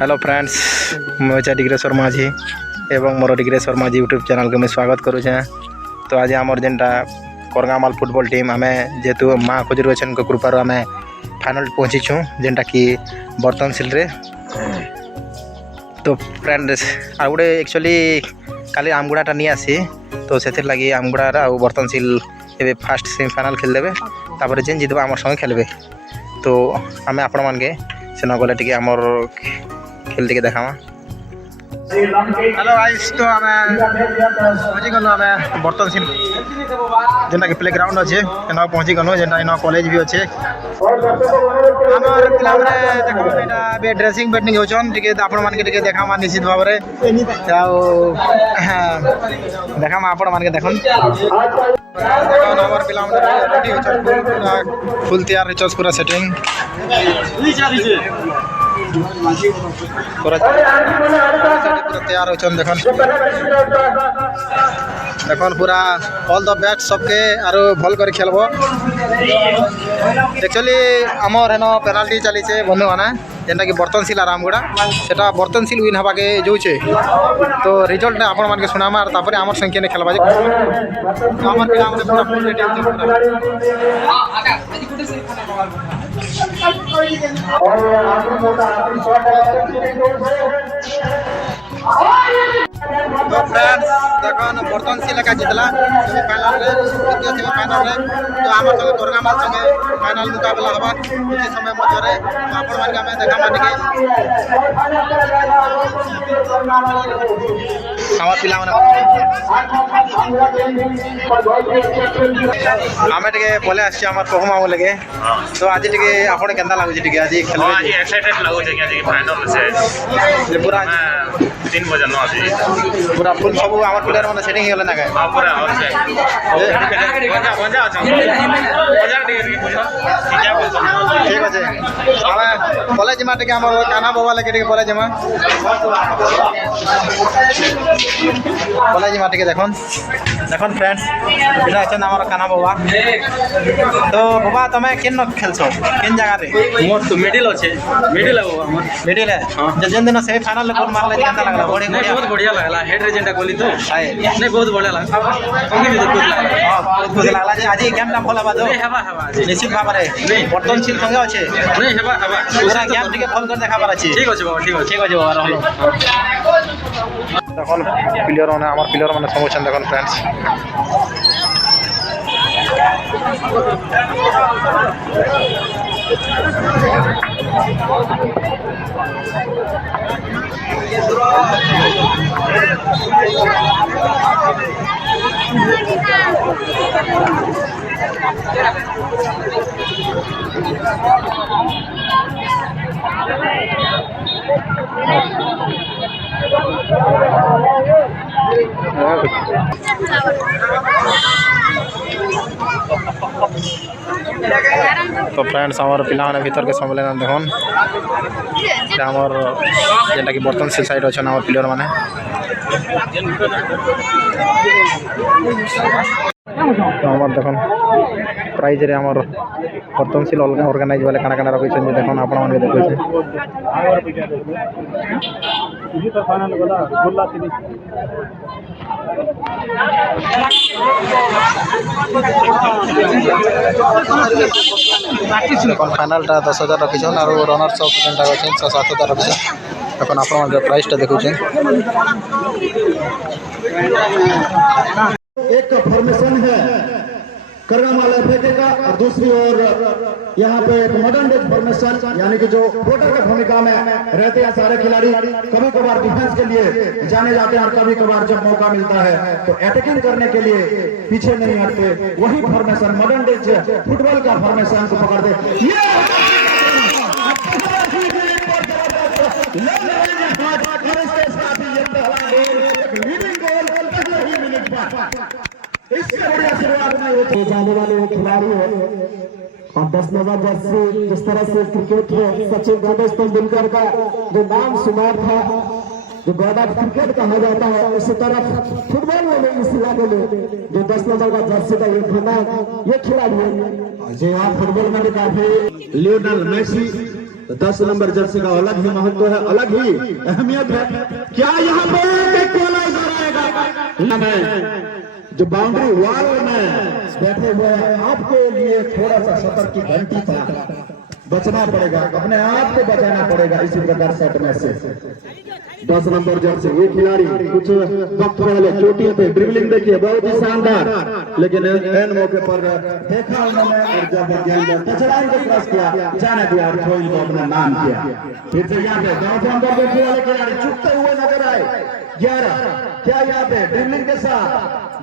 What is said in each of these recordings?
Hello friends, मुझे डिग्रेश्वर माझी एवं मोर डिग्रेश्वर माझी यूट्यूब चैनल के मैं स्वागत करुचे। तो आज आमर जेनटा करगामाल फुटबॉल टीम आम जेहेतु माँ खुजूर अच्छे कृपार आम फाइनल पहुँचीचु जेनटा कि बर्तनशील रे। तो फ्रेंड्स आ गोटे एक्चुअली काली आमगुड़ाटा नहीं आसी, तो से लगी आमगुड़ा आ बर्तनशील ए फास्ट सेमीफाइनाल खेलदेवे, तापर जेन जितबा आम संगे खेलबे। तो आम आपण मान के से न गले टी आमर खेल टी देखामा। हेलो गाइस, तो आम पहुँची गलु आम बर्तनशील जेनटा कि प्ले ग्राउंड अच्छे एन पहुँची गलु, जेनटा इन कॉलेज भी अच्छे। आमर पिला देखो ड्रेसिंग पेंटिंग होचन टिके आपण मान के देखामा निश्चित भाव में देखामा आपण मान के देखन। आमर पिला रेडी होचन फुल तैयार होचस पूरा सेटिंग पूरा तैयार होचन। देखन देखन पूरा ऑल द बेस्ट सबके आरो भल कर खेलबो। एक्चुअली आमर हेन पेनाल्टी चली बंधु मैंने जेनटा कि बर्तनशील और आमगुड़ा सेटा बर्तनशील विन हवा के जाऊे। तो रिजल्ट आपण मान के सुनामा तापर आमर संख्या ने खेलबा आमर पिला माने पूरा फुल रेडी तो फ्रेंड्स देखन बर्तनशील का जितला सेमीफाइनल रे, द्वितीय सेमीफाइनल रे। तो आम संगे करगामाल संगे फाइनल मुकाबला हवा किसी समय मध्य आपण मान के देखा मानिके आम पिला आम टे पले आस कहमा लगे। तो आज टे आपड़ के लगुच आज खेल एक्साइटेड लगुच फाइनल से पूरा 3 बजे न आज पूरा फुल सब आम प्लेयर मैंने सेटिंग होगा ना क्या पूरा ठीक अच्छे। आम पले जिमा टे आम काना बाबा लगे पले जिमा पले जिमा टे देखन देखन फ्रेंड्स पिला अच्छा आम काना बाबा। तो बाबा तुम्हें केन खेलस केन जगह रे मोर तो मिडिल अच्छे मिडिल है हमर मिडिल है जेन दिन सेमीफाइनल गोल मारले केनता लागला बहुत बढ़िया लगला हेड रे जेंटा गोली तो नहीं बहुत बढ़िया लगला हमनी भी खुश लगला। हां बहुत खुश लागला जे आज गेम टा भला बादो नहीं हेबा हेबा निश्चित भाव में बर्तनशील संगे अच्छे नहीं हेबा हेबा पूरा गेम टिके फॉल कर देखा पार अछि। ठीक अछि बाबा ठीक अछि बाबा रहलो देखन प्लेयर माने हमर प्लेयर माने समोचन देखन फ्रेंड्स तो फ्रेंड्स आमर पिला माने भीतर के सम्मेलन देखन आमर जेनटा कि बर्तनशील साइड अच्छे आमर प्लेयर माने। तो आमर देखन प्राइज रे आमर बर्तनशील ऑर्गेनाइज वाले काना काना रखै छै देखन आपण माने देखै छै फाइनल टा 10,000 रखी और रनर्स अप जेनटा अच्छे 6-7,000 रखी अपन आप प्राइस टा देखु एक फॉर्मेशन है करगामाल एफए का और दूसरी ओर यहाँ पे एक मॉडर्न डे फॉर्मेशन यानी कि जो वोटर की भूमिका में रहते हैं सारे खिलाड़ी। कभी कभार डिफेंस के लिए जाने जाते हैं और कभी कभार जब मौका मिलता है तो अटैकिंग करने के लिए पीछे नहीं हटते। वही फॉर्मेशन मॉडर्न डे फुटबॉल का फॉर्मेशन को पकड़ते जाने वाले खिलाड़ी है और 10 नंबर जर्सी जिस तरह से क्रिकेट में सचिन तेंदुलकर का जो नाम शुमार था जो गॉड ऑफ क्रिकेट कहा जाता है, उसी तरह फुटबॉल में इस इलाके में जो 10 नंबर का जर्सी का ये खिलाड़ी है जो यहाँ फुटबॉल में काफी लियोनेल मेसी 10 नंबर जर्सी का अलग ही महत्व है, अलग ही अहमियत है। क्या यहाँ पे एक इक्वलाइजर आएगा? जो बाउंड्री वॉल में बैठे हुए हैं, आपके लिए थोड़ा सा सतर्क की घंटी पर बचना पड़ेगा, अपने आप को बचाना पड़ेगा इसी प्रकार सेट में से। 10 नंबर जर्सी ये खिलाड़ी कुछ वक्त पहले चोटियों पे ड्रिबलिंग देखिए बहुत ही शानदार, लेकिन एन मौके पर देखा उन्होंने और जब गेंद टचलाइन को क्रॉस किया अचानक यार थ्रोइंग को अपना नाम किया। फिर से यहाँ पे 10 नंबर जर्सी वाले खिलाड़ी चुपते हुए नजर आए। 11 क्या यहाँ पे ड्रिबलिंग के साथ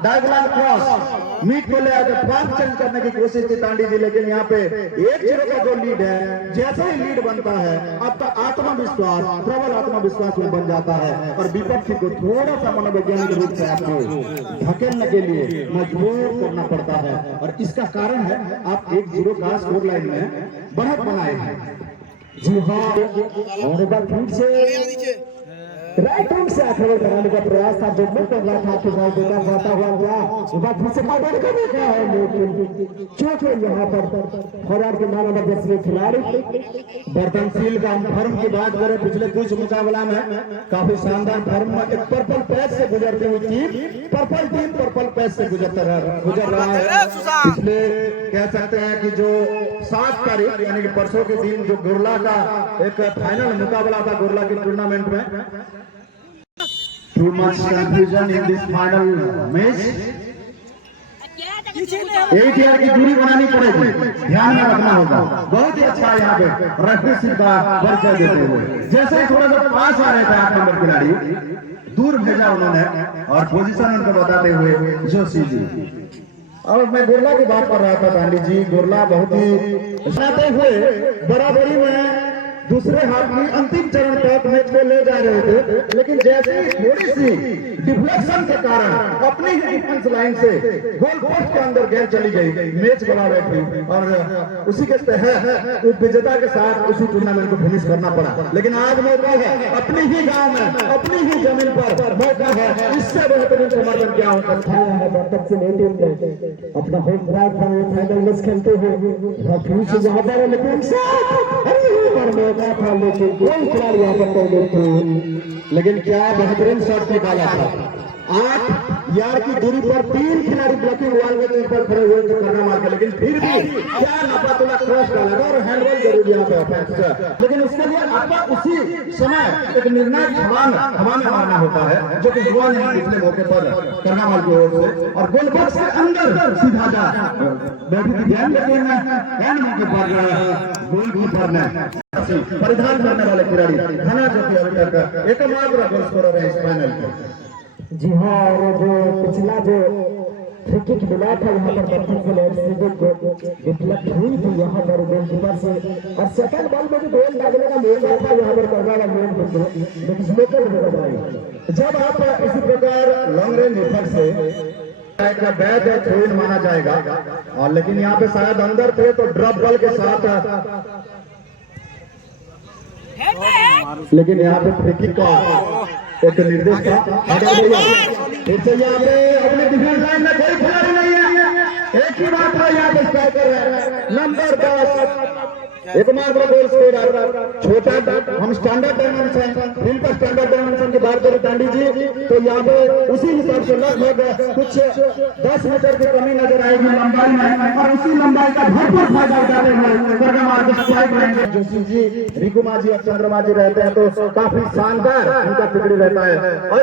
डायगोनल क्रॉस मीट को ले आकर पॉइंट चेंज करने की कोशिश की तांडी जी, लेकिन यहाँ पे 1-0 का जो लीड है, जैसे ही लीड बनता है आपका आत्मविश्वास प्रबल आत्मविश्वास में बन जाता है और विपक्षी को थोड़ा सा मनोवैज्ञानिक रूप से आपको धकेलने के लिए मजबूर करना पड़ता है। और इसका कारण है आप 1-0 का स्कोर लाइन में बढ़त बनाए हैं। जी हाँ, और एक बार फिर से राइट हैंड से आक्रमण कराने का प्रयास था, जो मुक्त कर रहा था कि बॉल बेटा जाता हुआ गया, बात फिर से काउंटर करने का है, लेकिन चोट यहाँ पर फॉरवर्ड के नाम नंबर 10 खिलाड़ी बर्तनशील का हम फॉर्म की बात करें, पिछले कुछ मुकाबला में काफी शानदार फॉर्म में एक पर्पल पैच से गुजरती हुई टीम पर्पल पैच से गुजर रहा है। इसलिए कह सकते हैं कि जो 7 तारीख यानी कि परसों के दिन जो गुरला का एक फाइनल मुकाबला था गुरला की टूर्नामेंट में, too much confusion in this final match। 8 yard की दूरी बनानी पड़ेगी, ध्यान में रखना होगा। बहुत ही अच्छा यहाँ पे रेफरी का परिचय देते हुए जैसे ही थोड़ा सा पास आ रहे थे 8 नंबर खिलाड़ी दूर भेजा उन्होंने और पोजीशन उनको बताते हुए जोशी जी। और मैं गुरला की बात कर रहा था तांडी जी, गुरला बहुत ही बनाते हुए बराबरी में दूसरे हाथ में अंतिम चरण तक मैच को ले जा रहे थे, लेकिन जैसे ही थोड़ी सी डिफ्लेक्शन के कारण अपनी ही डिफेंस लाइन से गोल पोस्ट के अंदर गेंद चली गई, मैच गवा बैठी और उसी के तहत विजेता के साथ उसी टूर्नामेंट को फिनिश करना पड़ा। लेकिन आज मौका है, अपनी ही गांव में अपनी ही जमीन पर मौका है, इससे बेहतरीन समर्थन क्या हो सकता है। तब से अपना होम ग्राउंड फाइनल मैच खेलते हुए लेकिन था, लेकिन कोई खिलाड़ी यहाँ पर कर देते, लेकिन क्या बेहतरीन शॉट निकाला था। 8 यार्ड की दूरी पर 3 खिलाड़ी ब्लॉकिंग वॉल के ऊपर खड़े हुए थे करना मार के, लेकिन फिर भी क्या नपातुला क्रॉस डाला और हैंडबॉल जरूरी यहाँ पे ऑफेंस, लेकिन उसके लिए आपको उसी समय एक निर्णायक छलांग हवा में मारना होता है, जो कि हुआ नहीं पिछले मौके पर करना मार की ओर से, और गोल बॉक्स के अंदर सीधा जा बैठी थी गेंद, लेकिन एंड मौके पर गोलकीपर ने परिधान करने वाले खिलाड़ी खाना जो कि अभी तक एकमात्र गोल स्कोरर है इस फाइनल के। जी हाँ, और जो पिछला जो फ्री किक मिला था यहाँ पर दक्षिण से लेफ्ट को डिफ्लेक्ट हुई थी यहाँ पर गोलकीपर से, और सेकंड बॉल में जो गोल डालने का मेन था यहाँ पर करने वाला मेन बिंदु, लेकिन स्लोकर नजर आई। जब आप इसी प्रकार लॉन्ग रेंज हिटर से एक बैट या थ्रो इन माना जाएगा, और लेकिन यहाँ पे शायद अंदर थे तो ड्रॉप बॉल के साथ, लेकिन यहाँ पे फ्री किक का एक निर्देश था। फिर से यहाँ पे अपने डिफेंस लाइन में कोई खिलाड़ी नहीं है, एक ही बात है यहाँ पे स्ट्राइकर है नंबर 10 एकमात्र गोल स्कोरर छोटा। हम स्टैंडर्ड डायमेंशन फील्ड का स्टैंडर्ड डायमेंशन की बात करें तांडी जी, तो यहाँ पे उसी हिसाब से लगभग कुछ 10 मीटर की कमी नजर आएगी लंबाई में, और उसी लंबाई का भरपूर फायदा उठाते हुए जोशी जी, रिकुमा जी और चंद्रमा जी रहते हैं तो काफी शानदार उनका फिक्री रहता है। और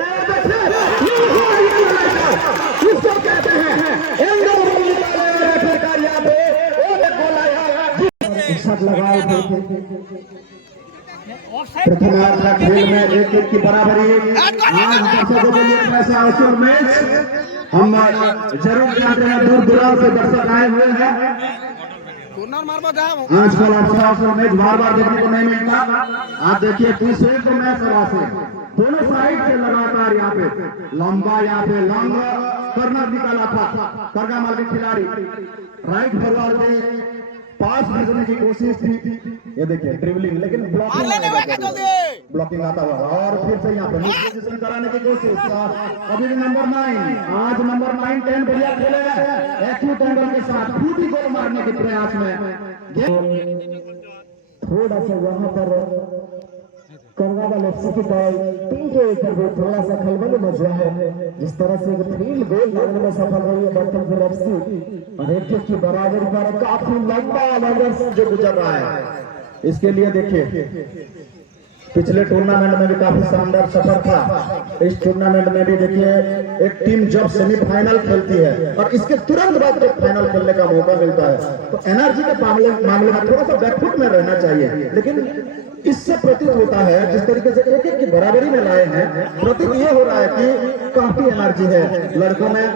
किसको कहते हैं लगाए थे प्रथमार्ध खेल में 1-1 की बराबरी। ऐसा अवसर मैच हम जरूर चाहते हैं, दूर दूराज से दर्शक आए हुए हैं, आजकल अवसर मैच बार बार देखने को नहीं मिलता। आप देखिए दूसरे को मैच हवा से दोनों साइड से लगातार यहाँ पे लंबा लॉन्ग कर्नर निकाला था करगामाल के खिलाड़ी, राइट फॉरवर्ड में पास भेजने की कोशिश थी, ये देखिए ड्रिबलिंग, लेकिन ब्लॉकिंग आता हुआ, और फिर से यहाँ पे पोजीशन कराने की कोशिश। अभी भी नंबर 9 आज नंबर 9-10 बढ़िया खेले हैं एक्यू टेंडर के साथ फूटी गोल मारने के प्रयास में। थोड़ा सा वहां पर करगावाल एफसी की टीम के ऊपर वो थोड़ा सा खलबली मच रहा है। जिस तरह से फील्ड गोल लगने में सफल रही है बर्तनपुर एफसी और एक की बराबरी पर काफी लंबा लंगर जो गुजर रहा है। इसके लिए देखिए पिछले टूर्नामेंट में भी काफी शानदार सफर था। इस टूर्नामेंट में भी देखिए एक टीम जब सेमीफाइनल खेलती है और इसके तुरंत बाद जब फाइनल खेलने का मौका मिलता है तो एनर्जी के मामले में थोड़ा सा बैकफुट में रहना चाहिए। लेकिन इससे प्रतीत होता है जिस तरीके से एक एक की बराबरी में लाए हैं, प्रतीत ये हो रहा है कि काफी एनर्जी है लड़कों में।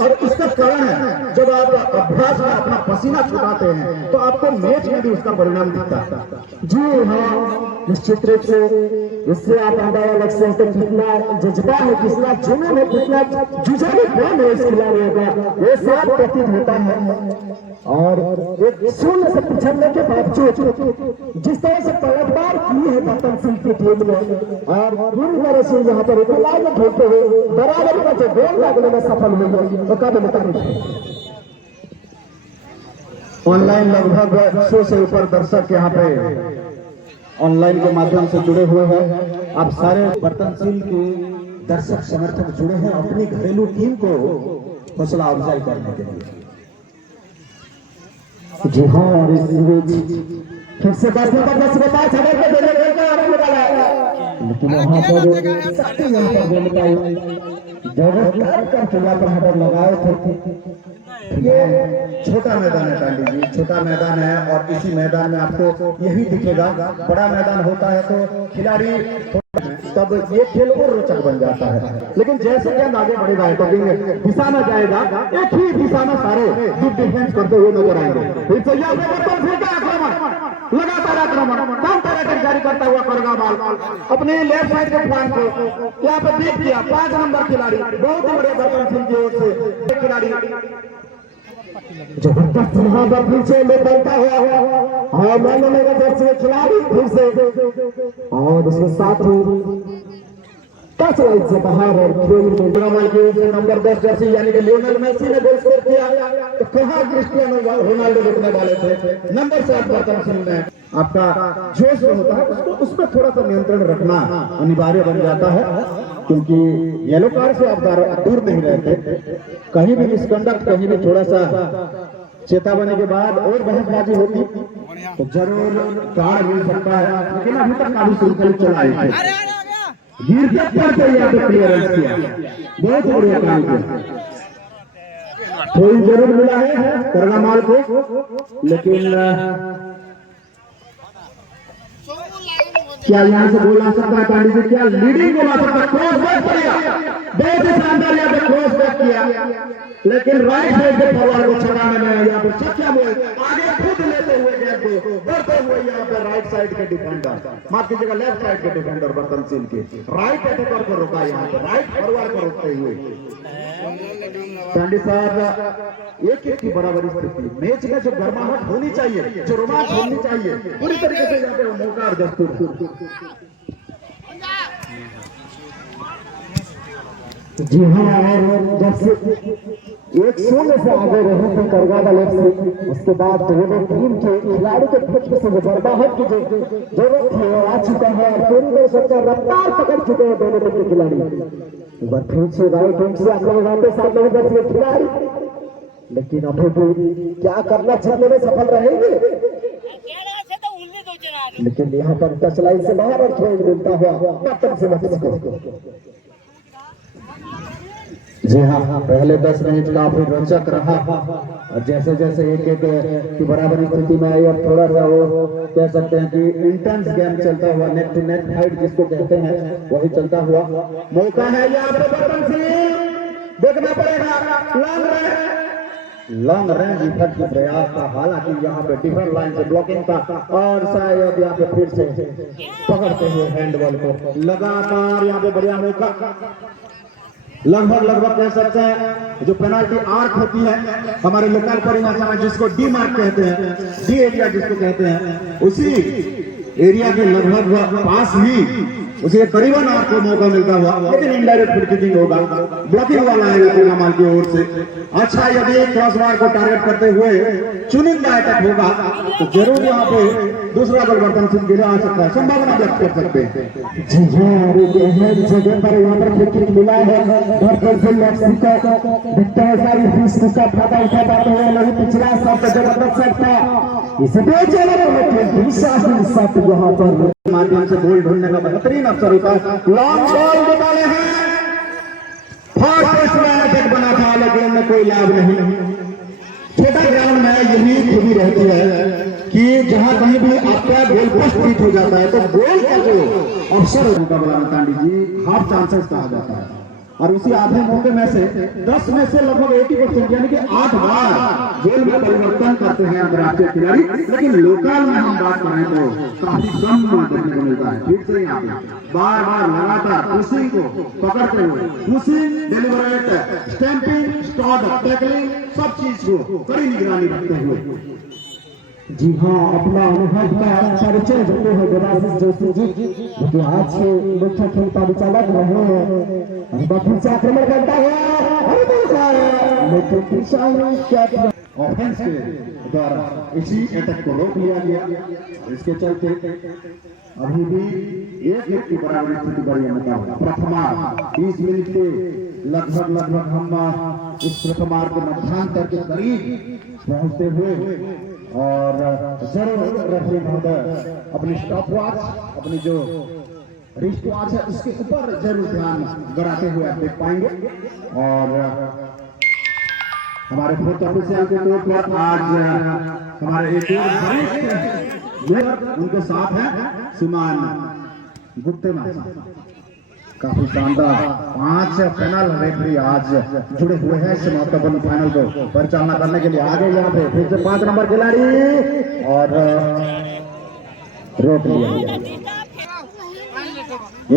और इसका कारण है जब आप अभ्यास में अपना पसीना छुटाते हैं तो आपको मैच में भी उसका परिणाम दिखता है। जी हाँ, निश्चित रूप से इससे आप अंदाजा लग सकते हैं कितना जज्बा है, कितना जुनून है, कितना जुझारू प्रेम है इस खिलाड़ियों का, ये सब प्रतीत होता है। और एक शून्य से पिछड़ने के बावजूद जिस तरह से पलटवार की है बर्तन सिंह की टीम ने और पूरी तरह से यहाँ पर खेलते हुए बराबर का जो गोल लगने में सफल हुई वो काबिल तारीफ है। ऑनलाइन लगभग 100 से ऊपर दर्शक यहाँ पे ऑनलाइन के माध्यम से जुड़े हुए हैं। आप सारे बर्तनशील के दर्शक समर्थक जुड़े हैं अपनी घरेलू टीम को हौसला अफजाई करने के लिए। जी हाँ, और इस फिर से 10 नंबर 10 के पास हमें को देने का आरंभ निकाला है, लेकिन यहाँ पर सबसे यहाँ पर देने का जरूरत करके यहाँ पर हटर लगाए थे। ये छोटा मैदान है पांडे जी, छोटा मैदान है और इसी मैदान में आपको यही दिखेगा। बड़ा मैदान होता है तो खिलाड़ी तब ये खेल और रोचक बन जाता है। लेकिन जैसे गेंद आगे बढ़ेगा अटैकिंग दिशा में जाएगा, एक ही दिशा में सारे डिफेंस करते हुए नजर आएंगे। फिर से लगातार आक्रमण काउंटर अटैक जारी करता हुआ करगावाल अपने लेफ्ट साइड के फ्लैंक को यहाँ पे देख किया 5 नंबर खिलाड़ी, बहुत ही बढ़िया बर्तन सिंह की ओर से खिलाड़ी जबरदस्त यहाँ पर फिर से में बनता हुआ और मैंने जर्सी खिलाड़ी फिर से और उसके साथ ही टच लाइन से बाहर और खेल में करगावाल की ओर से नंबर 10 जर्सी यानी कि लियोनेल मेसी ने गोल स्कोर किया। तो कहाँ क्रिस्टियानो रोनाल्डो रुकने वाले थे। नंबर 7 बर्तन सिंह ने आपका जोश जो होता है उसमें थोड़ा सा नियंत्रण रखना अनिवार्य बन जाता है, क्योंकि येलो कार्ड से आप दूर नहीं रहते। कहीं भी मिसकंडक्ट, कहीं भी थोड़ा सा चेतावनी के बाद और बहसबाजी होती तो जरूर कार्ड मिल सकता है। लेकिन अभी तक काफी सुरक्षित चला है, क्लियरेंस किया, बहुत बढ़िया काम किया। कोई जरूर मिला है करगावाल को, लेकिन क्या यहाँ से गोल आ सकता है पांडे जी? क्या लीडिंग गोल आ सकता है? क्रॉस बैक किया, बहुत ही शानदार यहाँ पे क्रॉस बैक किया, लेकिन राइट साइड के फॉरवर्ड को छकाने में यहाँ पे सच्चा मोल आगे खुद लेते हुए गेंद को बढ़ते हुए यहाँ पे राइट साइड के डिफेंडर, माफ कीजिएगा लेफ्ट साइड के डिफेंडर बर्तन सिंह के राइट अटैकर को रोका, यहाँ पे राइट फॉरवर्ड को रोकते हुए पांडे साहब एक की बराबरी स्थिति। मैच में जो गर्माहट होनी चाहिए, जो रोमांच होनी चाहिए, पूरी तरीके से यहाँ पे मौका और दस्तूर। जी हाँ, और जब से 1-0 से आगे रहे थे करगावाल एफसी, उसके बाद दोनों टीम के खिलाड़ी के बीच में से गर्माहट की जो जरूरत है वो आ चुका है और पूरी तरह से रफ्तार पकड़ चुके हैं दोनों टीम के खिलाड़ी। एक बार फिर से राइट विंग से आप लोग आते 7 नंबर के खिलाड़ी, लेकिन अभी भी क्या करना जीतने में सफल रहेंगे, लेकिन यहाँ पर टच लाइन से बाहर और खेल मिलता हुआ बर्तन से बच। जी हाँ, पहले 10 मिनट काफी रोचक रहा और जैसे जैसे एक की बराबरी स्थिति में आई, अब थोड़ा सा वो कह सकते हैं कि इंटेंस गेम चलता हुआ, नेट टू नेट फाइट जिसको कहते हैं वही चलता हुआ। मौका है यहाँ पे बर्तन सिंह, देखना पड़ेगा लॉन्ग रेंज इफेक्ट की प्रयास था, हालांकि यहाँ पे डिफेंस लाइन से ब्लॉकिंग था और शायद यहाँ पे फिर से पकड़ते हुए हैंडबॉल को लगातार यहाँ पे बढ़िया मौका, लगभग कह सकते हैं जो पेनाल्टी आर्क होती है हमारे लोकल परिभाषा में, जिसको डी मार्क कहते हैं, डी एरिया जिसको कहते हैं, उसी एरिया के लगभग पास ही उसे करीबन आपको मौका मिलता हुआ, लेकिन इनडायरेक्ट फ्री किकिंग होगा, ब्लॉकिंग वाला आएगा करगावाल की ओर से। अच्छा, यदि क्रॉसबार को टारगेट करते हुए चुनिंदा अटैक होगा तो जरूर यहाँ पे दूसरा बॉल वर्तनशील के लिए आ सकता है, संभावना व्यक्त कर सकते हैं। जी हाँ, गहरे जगह पर यहाँ पर फ्री किक मिला है वर्तनशील एफसी को। देखते हैं सारी इस का फायदा उठा पाते हैं नहीं। पिछला शॉट जबरदस्त शॉट था, इसे बेच यहाँ पर माध्यम से गोल ढूंढने का बेहतरीन अवसर होता है। लॉन्ग बॉल निकाले हैं, फर्स्ट में अटैक बना था लेकिन उनमें कोई लाभ नहीं। छोटा ग्राउंड में यही खूबी रहती है कि जहां कहीं भी आपका गोल पोस्ट बीट हो जाता है तो गोल का जो अवसर होगा बोला तांडी जी हाफ चांसेस कहा जाता है। और उसी आधे मौके में से 10 में से लगभग 80% यानी कि 8 बार गोल में परिवर्तन करते हैं अंतर्राष्ट्रीय खिलाड़ी। लेकिन लोकल में हम बात करें तो काफी कम देखने को मिलता है। फिर से यहाँ पे बार बार लगातार उसी को पकड़ते हुए उसी डिलीवरेट स्टैंपिंग स्टॉप टैकलिंग सब चीज को कड़ी निगरानी रखते हुए। जी हाँ, अपना अनुभव का परिचय देते हैं देवाशीष जोशी जी, जो आज के मुख्य खेल परिचालक रहे हैं। बखूब से आक्रमण करता है लेकिन ऑफेंस के द्वारा इसी अटैक को रोक लिया गया। इसके चलते अभी भी एक की बराबर स्थिति बड़ी मुकाबला। प्रथमा 20 मिनट के लगभग हम इस प्रथमार्ध के मध्यांतर के करीब पहुंचते हुए और जरूर रेफरी महोदय अपनी स्टॉप वॉच अपनी जो रिस्ट वॉच है उसके ऊपर जरूर ध्यान गड़ाते हुए आप देख पाएंगे। और हमारे फोर्थ ऑफिसियल के तौर पर आज हमारे एक उनके साथ है श्रीमान गुप्ते काफी शानदार 5 पैनल रेफरी आज जुड़े हुए हैं इस महत्वपूर्ण फाइनल को परिचालना करने के लिए। आगे यहाँ पे फिर से 5 नंबर खिलाड़ी और रोक लिया गया।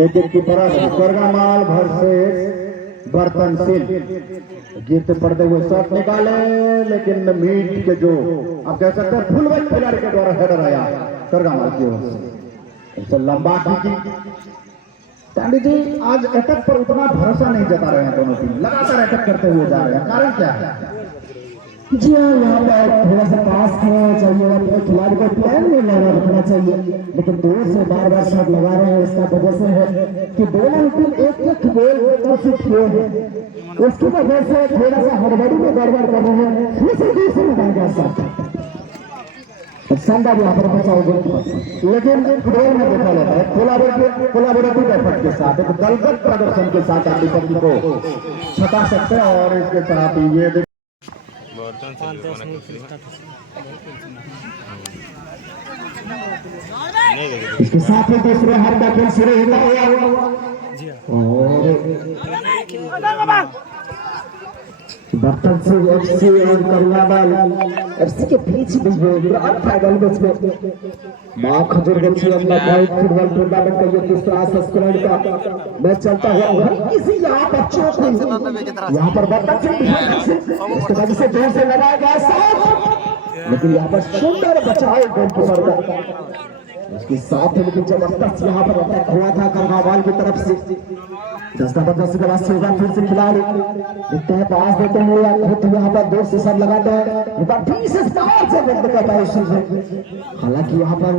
एक की तरफ करगामाल वर्सेस बर्तनशील गिरते पड़ते हुए शॉट निकाले लेकिन मीट के जो आप कह सकते हैं फुलबैक खिलाड़ी के द्वारा हेडर आया करगामाल की ओर से लंबा की। तांडी जी आज अटैक पर उतना भरोसा नहीं जता रहे हैं दोनों टीम, लगातार अटैक करते हुए जा रहे हैं। कारण क्या है? जी हाँ, यहाँ पर थोड़ा सा पास करना चाहिए, अपने खिलाड़ी को प्लान में लगा रखना चाहिए, लेकिन दूर से बार बार शॉट लगा रहे हैं। इसका वजह से है कि दोनों टीम एक गोल कोशिश किए हैं, उसकी वजह से थोड़ा सा हड़बड़ी में गड़बड़ कर रहे हैं। दूसरे में बन गया शॉट शानदार यहाँ पर बचाओगे। लेकिन फुटबॉल में देखा जाता है कोलाबोरेटिव एफर्ट के साथ एक दलगत प्रदर्शन के साथ आप विपक्ष को छटा सकते हैं। और इसके साथ ये इसके साथ ही दूसरे हाथ का खेल शुरू होगा और बर्तन से एफसी और करगामाल एफसी के बीच ग्रांड फाइनल मैच में मां खजूर गच्छी अपना पॉइंट फुटबॉल टूर्नामेंट का ये तीसरा संस्करण का मैच चलता हुआ किसी यहाँ पर चोट नहीं, यहाँ पर बर्तन से इसके वजह से जोर से लगाया गया साथ, लेकिन यहाँ पर सुंदर बचाव गोलकीपर का उसके साथ। लेकिन जबरदस्त यहाँ पर अटैक हुआ था करगामाल की तरफ से। 10 नंबर जर्सी के बाद से होगा फिर से खिलाड़ी देखते हैं पास देते हैं या खुद यहाँ पर दोस्त से सब लगाते हैं हालांकि यहाँ पर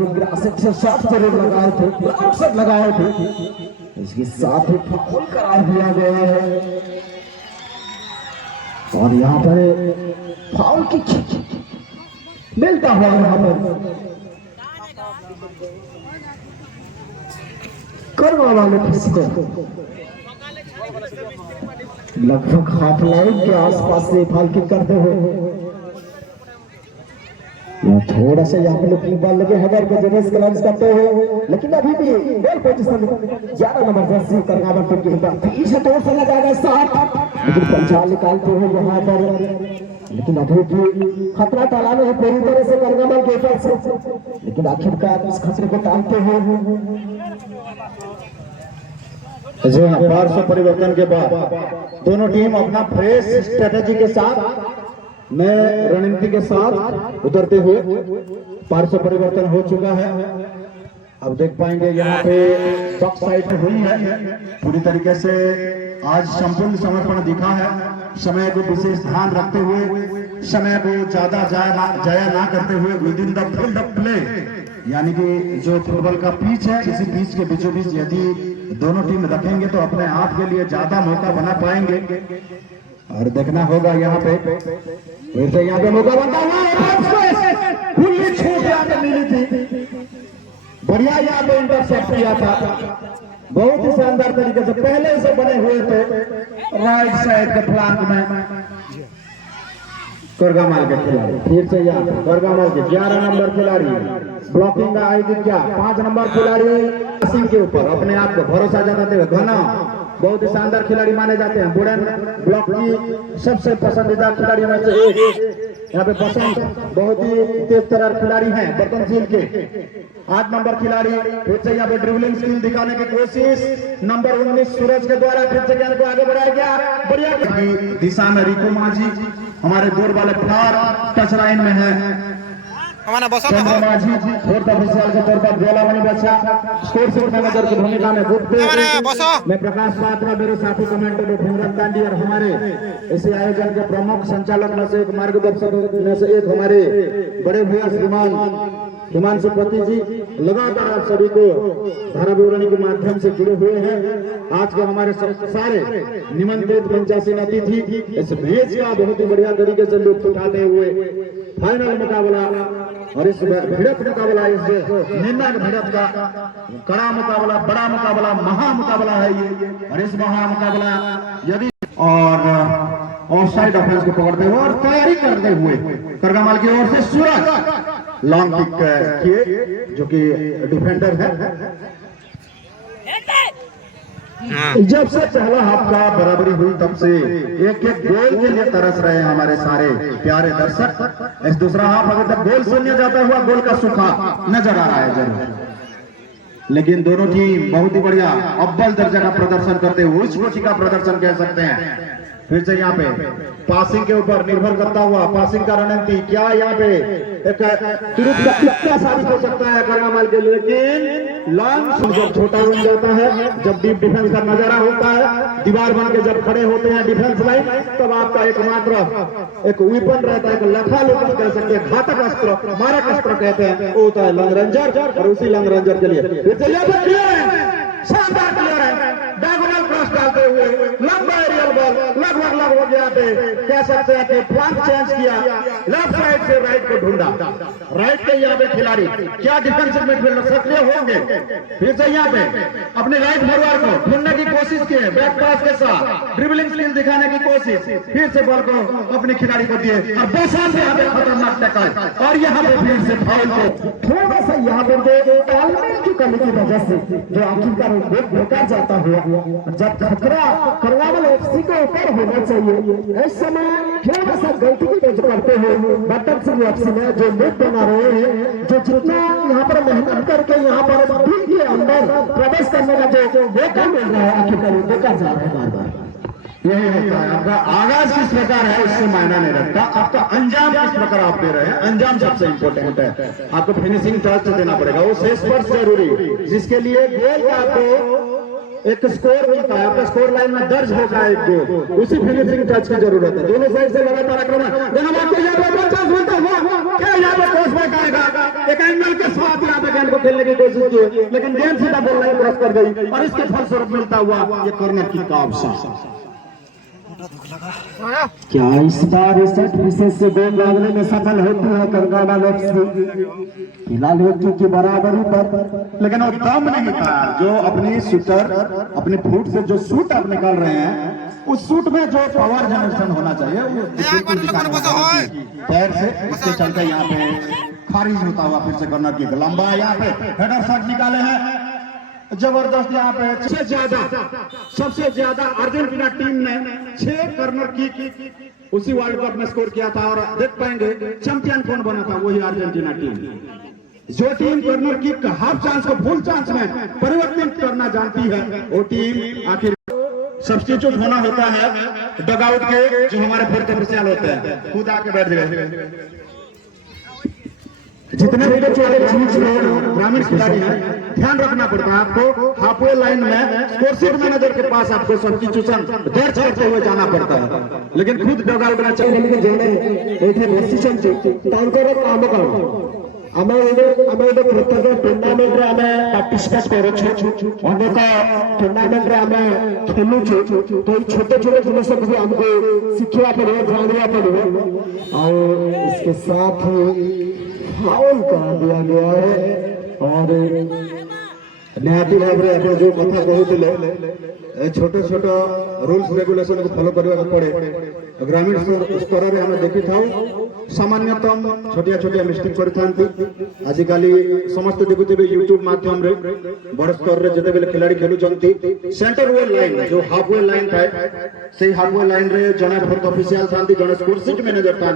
से शॉट जरूर लगाए थे लगाए थे, इसके साथ ही फाउल करार दिया गया है और यहाँ पर फाउल की मिलता हुआ यहाँ पर करवा वाले लगभग हाफ लाइन के आसपास से फाउल किक करते हुए थोड़ा सा यहाँ पे लुकिंग बॉल लगे हगर के जगह क्लब्स करते हुए, लेकिन अभी भी गोल पोजीशन 11 नंबर जर्सी करगामाल टीम की ऊपर फिर से तोड़ से लगाएगा साथ, लेकिन पंचाल निकालते हुए यहाँ पर, लेकिन अभी भी खतरा टालाने है पूरी तरह से करगामाल के ऊपर से, लेकिन आखिरकार इस खतरे को टालते हुए जी हाँ, पार्श्व परिवर्तन के बाद दोनों टीम अपना फ्रेश स्ट्रेटेजी के साथ नए रणनीति के साथ उतरते हुए पार्श्व परिवर्तन हो चुका है। अब देख पाएंगे यहाँ पे बॉक्स साइड हुई है पूरी तरीके से आज संपूर्ण समर्पण दिखा है। समय को विशेष ध्यान रखते हुए समय को ज्यादा जाया ना करते हुए with in the field of play यानी कि जो फुटबॉल का पिच है, इसी पिच के बीचों बीच यदि दोनों टीम रखेंगे तो अपने आप के लिए ज्यादा मौका बना पाएंगे। और देखना होगा यहाँ पे वैसे यहाँ पे मौका बनता हुआ खुली छूट यहाँ पे मिली थी, बढ़िया यहाँ पे इंटरसेप्ट किया था, बहुत ही शानदार तरीके से पहले से बने हुए थे राइट साइड के फ्लांक में कोरगामाल के खिलाड़ी। फिर से यहाँ कोरगामाल के 11 नंबर खिलाड़ी ब्लॉकिंग का आएगी क्या, 5 नंबर खिलाड़ी सिंह के ऊपर अपने आप को भरोसा जताते हुए घना बहुत ही शानदार खिलाड़ी माने जाते हैं। बुड़न ब्लॉक की सबसे पसंदीदा खिलाड़ियों में से एक यहाँ पे बसंत बहुत ही तेज तर्रार खिलाड़ी हैं बर्तनशील के। 8 नंबर खिलाड़ी फिर से यहाँ पे ड्रिबलिंग स्किल दिखाने की कोशिश, नंबर 19 सूरज के द्वारा फिर से गेंद को आगे बढ़ाया गया, बढ़िया दिशा में रिको माझी हमारे दूर वाले फ्लावर टच लाइन में है। माझी फोर्थ ऑफिशियल के तौर पर जोलामणि बच्चा स्कोर शीट मैनेजर की भूमिका में मैं प्रकाश पात्रा, मेरे साथी कमेंटेटर भीमराव गांधी और हमारे इस आयोजन के प्रमुख संचालक में से एक, मार्गदर्शक में से एक हमारे बड़े भैया श्रीमान हिमांशु पति जी लगातार आप सभी को धारा विवरणी के माध्यम से जुड़े हुए हैं। आज के हमारे सारे निमंत्रित पंचायती अतिथि इस मैच का बहुत ही बढ़िया तरीके से लुत्फ उठाते हुए फाइनल मुकाबला और इस भिड़त मुकाबला, इस निर्णायक भिड़त का कड़ा मुकाबला, बड़ा मुकाबला, महा मुकाबला है ये। और इस महा मुकाबला यदि और ऑफसाइड ऑफेंस को पकड़ते हुए और तैयारी करते हुए कोरगामाल की ओर से सूरज लॉन्ग किक किए जो कि डिफेंडर है। जब से पहला हाफ का बराबरी हुई तब से एक एक गोल के लिए तरस रहे हैं हमारे सारे प्यारे दर्शक। इस दूसरा हाफ अभी तक गोल शून्य जाता हुआ गोल का सूखा नजर आ रहा है जरूर, लेकिन दोनों टीम बहुत ही बढ़िया अव्वल दर्जा का प्रदर्शन करते हुए उच्च कोटि का प्रदर्शन कह सकते हैं। फिर से यहाँ पे पासिंग के ऊपर निर्भर करता हुआ पासिंग का रणनीति क्या यहाँ पे एक तुरंत का कितना साबित हो सकता है कोरगामाल के लिए, लेकिन लॉन्ग जब छोटा बन जाता है, जब डीप डिफेंस का नजारा होता है, दीवार बन के जब खड़े होते हैं डिफेंस लाइन, तब आपका एकमात्र एक वेपन रहता है, एक लखा लोकन कह सकते हैं, घातक अस्त्र, मारक अस्त्र कहते हैं, वो होता है लॉन्ग रेंजर। और उसी लॉन्ग रेंजर के लिए शानदार प्लेयर है, डायगोनल क्रॉस डालते हुए लंबा एरियल बॉल लगभग यहाँ पे कह सकते हैं कि फ्लैंक चेंज किया, लेफ्ट साइड से राइट को ढूंढा, राइट के यहाँ पे खिलाड़ी क्या डिफेंसिव मिडफील्डर सक्रिय होंगे। फिर से यहाँ पे अपने राइट फॉरवर्ड को ढूंढने की कोशिश की, बैक पास के साथ ड्रिबलिंग स्किल दिखाने की कोशिश, फिर से बॉल को अपने खिलाड़ी को दिए और बेसान से यहाँ पे खतरनाक टक्कर और यहाँ पे फिर से फाउल को थोड़ा सा यहाँ पर की कमी की वजह से जो आखिरकार बेकार जाता हुआ, जब खतरा कोरगामाल एफसी के ऊपर होना चाहिए, इस समय थोड़ा सा गलती की वजह करते हुए बर्तनसिंह एफसी में जो लीड बना रहे हैं, जो जितना यहाँ पर मेहनत करके यहाँ पर फील्ड के अंदर प्रवेश करने का जो मौका मिल रहा है, आखिरकार बेकार जा रहा है बार बार। यही होता है, आपका आगाज किस प्रकार है उससे मायना नहीं रखता, आपका अंजाम किस प्रकार आप दे रहे हैं, अंजाम सबसे इंपॉर्टेंट है। आपको फिनिशिंग टच देना पड़ेगा, वो शेष स्पर्श जरूरी, जिसके लिए गोल का आपको एक स्कोर मिलता है, आपका स्कोर लाइन में दर्ज होगा एक गोल, उसी फिनिशिंग टच की जरूरत है। दोनों साइड से लगातार आक्रमण, एक एंगल के साथ यहाँ पे गेंद को खेलने की कोशिश की, लेकिन गेंद सीधा बॉल लाइन क्रॉस कर गई और इसके फलस्वरूप मिलता हुआ ये कॉर्नर किक का ऑप्शन। क्या इस बार सेट विशेष से गोल लागने में सफल होती है कोरगामाल एफसी? फिलहाल की बराबरी पर, लेकिन वो दम नहीं था जो अपनी शूटर अपने फुट से जो शूट आप निकाल रहे हैं, उस शूट में जो पावर जनरेशन होना चाहिए वो बिल्कुल दिखाना चाहिए पैर से, इसके चलते यहाँ पे खारिज होता हुआ फिर से कॉर्नर किक लंबा यहाँ पे हेडर शॉट निकाले हैं जबरदस्त। यहाँ पे सबसे ज्यादा अर्जेंटीना टीम ने 6 कॉर्नर किक उसी वर्ल्ड कप में स्कोर किया था, और देख पाएंगे चैंपियन कौन बना था, वही अर्जेंटीना टीम। जो टीम कॉर्नर किक का हाफ चांस को फुल चांस में परिवर्तित करना जानती है, वो टीम आखिर सब्स्टिट्यूट होना होता है डगआउट के जो हमारे फोर्थ ऑफिशियल होते हैं, खुद आके बैठ गए। जितने भी ग्रामीण खिलाड़ी हैं, ध्यान रखना पड़ता है आपको, हाफवे लाइन में स्कोर शीट मैनेजर के पास आपको सब्स्टिट्यूशन दर्ज करते हुए जाना पड़ता है, लेकिन खुद डगआउट में चाहिए ଆମେ ଗୋଟେ ପ୍ରତ୍ୟେକ ଟୁର୍ଣ୍ଣାମେଣ୍ଟରେ ଆମେ ପାର୍ଟିସିପେଟ୍ କରୁଛୁ, ଅନେକ ଟୁର୍ଣ୍ଣାମେଣ୍ଟରେ ଆମେ ଖେଲୁଛୁ। ତ ଏଇ ଛୋଟ ଛୋଟ ଜିନିଷକୁ ବି ଆମକୁ ଶିଖିବା ପଡ଼ିବ, ଜାଣିବା ପଡ଼ିବ। और इसके साथ ही फाउल करा दिया गया है। और निहाती भाव में आप जो कथा कहते छोट छोट रूल्स रेगुलेशन को फॉलो करने पड़े। ग्रामीण स्तर में आम देखी था सामान्यतम छोटिया छोटिया मिस्टेक कर आजिकल समस्त देखुवे यूट्यूब माध्यम रे बड़ स्तर में जिते बेले खिलाड़ी खेलुंट सेंटर वे लाइन जो हाफ वे लाइन थाए से हाफ वे लाइन रे जड़े फोर्थ ऑफिशियल था जड़े स्कोरशीट मैनेजर था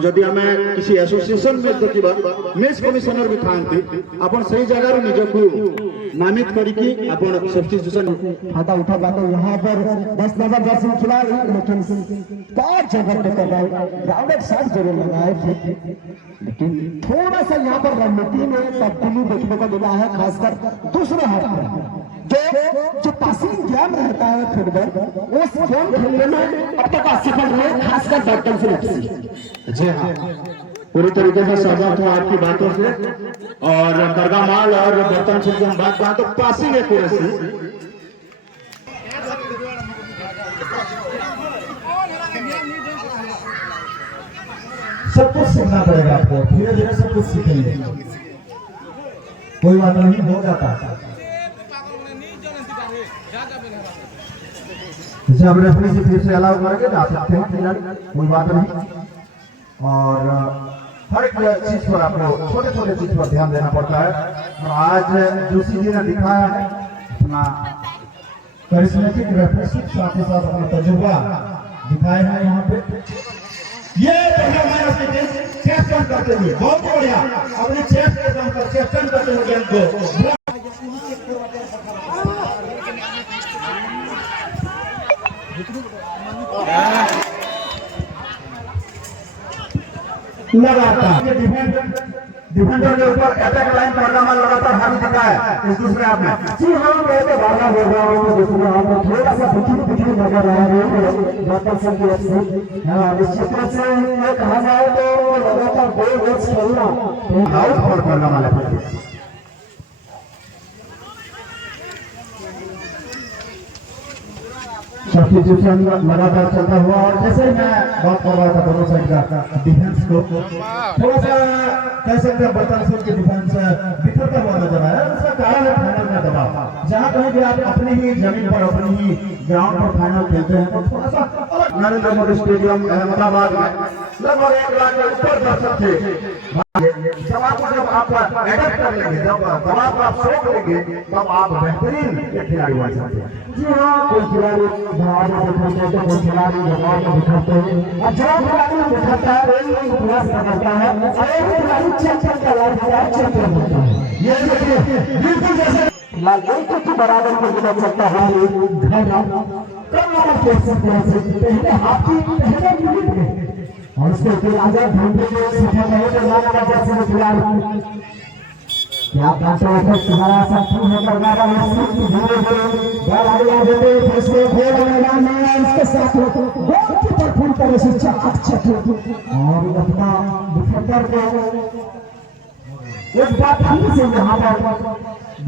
जदि आम किसी एसोसिएशन में देखा मैच कमिशनर भी था आपन सही जगह निजक नामित करके अपन सब्स्टिट्यूशन फायदा उठा पाते। यहाँ पर 10 नंबर जर्सी खिलाड़ी लेकिन पार जगह पे ग्राउंडेड शॉट जरूर लगाए थे, लेकिन थोड़ा सा यहाँ पर रणनीति में तब्दीली देखने को मिला है, खासकर दूसरे हाथ में जो पासिंग गेम रहता है फुटबॉल उस गेम खेलने में अब तक असफल रहे, खासकर बर्तन से। जी हाँ, पूरी तरीके से सहमत हूँ आपकी बातों से। और करगामाल और बर्तन से हम बात करें तो पासिंग एक्यूरेसी सब कुछ सीखना पड़ेगा आपको, धीरे धीरे सब कुछ सीखेंगे, कोई बात नहीं, हो जाता है। जैसे हम रेफरी से फिर से अलाउ करेंगे जा सकते हैं खिलाड़ी, कोई बात नहीं। और हर एक चीज पर आपको छोटे छोटे चीज पर ध्यान देना पड़ता है। और आज जोशी जी ने दिखाया है अपना करिश्मेटिक रेफरीशिप, साथ ही साथ अपना तजुर्बा दिखाया है यहाँ पे। ये पहला मैच में कैप्टन करते हुए बहुत बढ़िया अपने चेस्ट के दम पर कैप्टन करते हुए गेम को लगातार डिफेंडर के ऊपर अटैक लाइन पर लगातार हावी दिखा है इस दूसरे हाथ में। जी हाँ, मैं तो बारह हो रहा हूँ, दूसरे हाथ में थोड़ा सा बिखरी नजर आ रही है बर्तन से। निश्चित रूप से ये कहा जाए तो लगातार 2 मैच खेलना आउट फॉर करगामाल। सब्स्टिट्यूशन लगातार चलता हुआ। और जैसे मैं बात कर रहा था दोनों साइड का डिफेंस को थोड़ा सा कह सकते हैं बर्तन सिंह की डिफेंस बिखरता हुआ नजर आया। उसका कारण है फाइनल का दबाव। जहाँ कहीं भी आप अपनी ही जमीन पर अपनी ही ग्राउंड पर फाइनल खेलते हैं तो थोड़ा सा नरेंद्र मोदी स्टेडियम अहमदाबाद में लगभग 1 लाख के ऊपर दर्शक थे। जब आप एडप्ट कर लेंगे, जब दबाव को आप सोख लेंगे, तब आप बेहतरीन खिलाड़ी बन सकते हैं। जी हाँ, कोई खिलाड़ी दबाव में बिखरते हैं तो कोई खिलाड़ी दबाव में बिखरते हैं। और जो खिलाड़ी बिखरता है वही प्रयास करता है और एक खिलाड़ी चैंपियन का लाइफ चैंपियन होता है। ये देखिए बिल्कुल जैसे लागू के बराबर को बिना चलता है घर कम नंबर खेल सकते हैं। पहले हाथी पहले मिनट में और उसके फिर आजाद ढूंढने में सफल रहे तो लाना जैसे में खिलाड़ी क्या बातों से तुम्हारा शत्रु है करना रहा है। धीरे धीरे बॉल आगे देते फिर से गोल मैदान में इसके साथ गोल की परफॉर्म करे से चक और अपना डिफेंडर को एक बात ही से यहाँ पर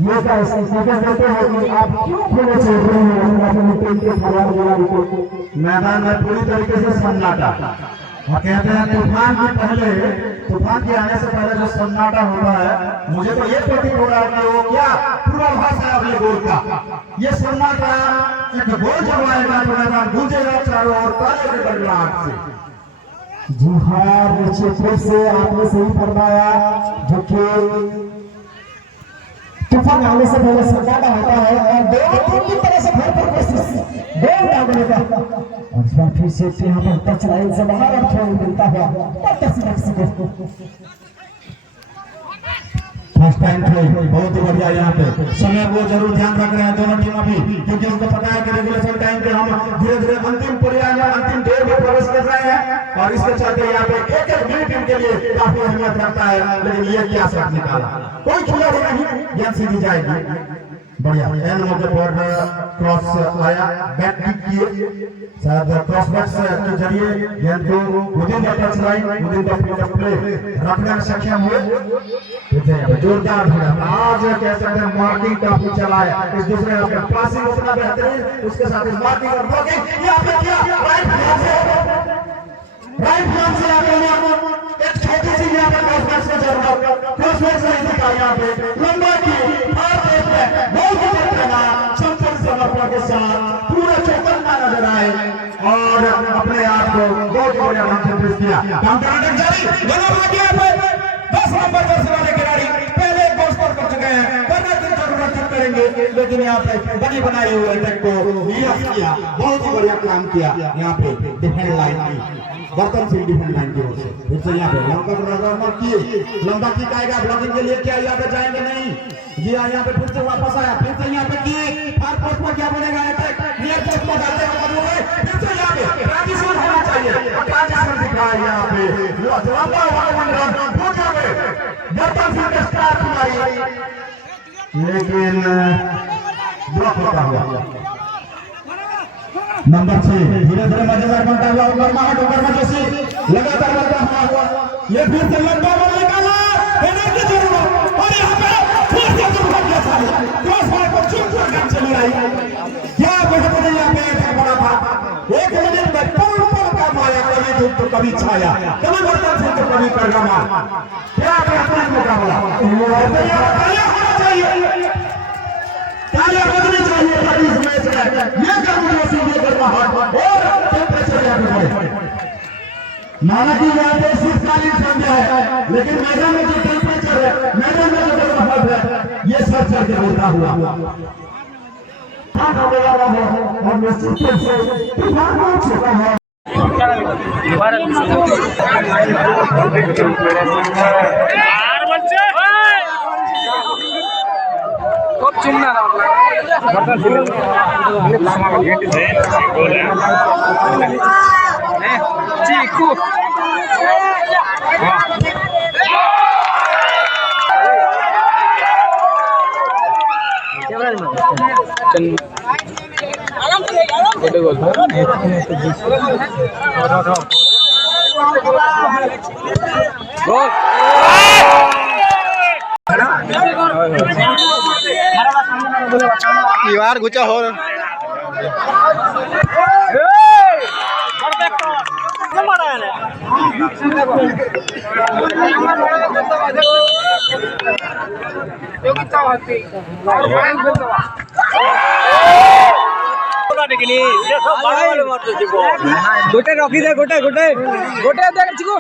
ये का सजेशन देते हैं कि आप क्यों खेलने से रहे हैं अपने टीम के खिलाड़ी को। मैदान में पूरी तरीके से सन्नाटा। और कहते हैं तूफान के आने से पहले जो सन्नाटा होता है, मुझे तो ये प्रतीत हो रहा है कि वो क्या पूर्वाभास है अगले गोल का। ये सन्नाटा एक गोल जब आएगा तो मैदान गूंजेगा चारों ओर तालियों की गड़गड़ाहट से। जी हाँ, निश्चित रूप से आपने सही फरमाया। जो कि तूफान आने से पहले सन्नाटा होता है और दो की तरह से भरपूर कोशिश गोल डालने का। और इस बार फिर से यहाँ पर टच लाइन से बाहर और खेल मिलता है फर्स्ट टाइम खेल बहुत ही बढ़िया। यहाँ पे समय को जरूर ध्यान रख रहे हैं दोनों टीम अभी, क्योंकि उनको पता है कि रेगुलेशन टाइम पे हम धीरे धीरे अंतिम पर्याय या अंतिम दौर में प्रवेश कर रहे हैं। और इसके चलते यहाँ पे एक मिनट इनके लिए काफी अहमियत रखता है। लेकिन ये क्या शॉट निकाला, कोई खिलाड़ी नहीं, गेंद सीधी जाएगी। बढ़िया एन नंबर पर क्रॉस आया, बैक किक किए, शायद क्रॉस बैक्स के जरिए गेंद को within the touch line, within the field of play रखने में सक्षम हुए। जोरदार भिड़ा, आज कह सकते हैं मार्किंग काफी चला है इस दूसरे हाफ में, पासिंग उतना बेहतरीन, उसके साथ ही मार्किंग और ब्लॉकिंग यहाँ पे किया, राइट हैंड से आगे एक छोटी सी यहाँ पे क्रॉस बैक्स का जरूरत, क्रॉस बैक्स नहीं दिखा यहाँ पे, लंबा की समर्पण के साथ पूरा चौकन्ना नजर आए और अपने आप को बहुत बढ़िया ढंग से पेश किया। 10 नंबर जर्सी वाले खिलाड़ी पहले एक गोल स्कोर कर चुके हैं, करने की जरूरत करेंगे, लेकिन यहाँ पे बनी बनाई हुई अटैक को किया, बहुत ही बढ़िया काम किया यहाँ पे डिफेंस लाइन की, बर्तन सिंह डिफेंस लाइन की ओर से। फिर से यहाँ पे लंबा किए, लंबा किक आएगा ब्लॉकिंग के लिए, क्या यहाँ पे जाएंगे नहीं जी हाँ, यहाँ पे फिर से वापस आया, फिर से यहाँ पे किए, फार पोस्ट में क्या बनेगा अटैक, नियर पोस्ट में जाते हैं, फिर से यहाँ पे ट्रांजिशन होना चाहिए, ट्रांजिशन दिखाया यहाँ पे लंबा बर्तन सिंह के स्टार खिलाड़ी, लेकिन ब्लॉक होता हुआ नंबर 6 धीरे धीरे मजेदार बनता हुआ वर्मा जोशी लगातार बढ़ता हुआ, ये फिर से लंबा बॉल निकाला, देने की जरूरत, और यहाँ पे फिर से क्रॉस फायर को चुपचाप काम चली आई, क्या बेहतरीन यहाँ पे अटैक बना था, 1 मिनट में पल काम आया, कभी धूप तो कभी छाया, कभी बर्तन सिंह तो कभी करगमा, क्या बेहतरीन मुकाबला, तालियां बजनी चाहिए इस मैच में, ये करूंगा सीधे करना हाथ और टेंपरेचर यहाँ पे बढ़े, माना कि यहाँ पे शीतकालीन संध्या है, लेकिन मैदान में जो टेंपरेचर है, मैदान में जो गर्माहट है, ये सब चढ़ के बोलता हुआ और निश्चित रूप से तूफान हो चुका है। चीकू यार गुचा हो गोटे रखी दे, गोटे गोटे गोटे देख चिको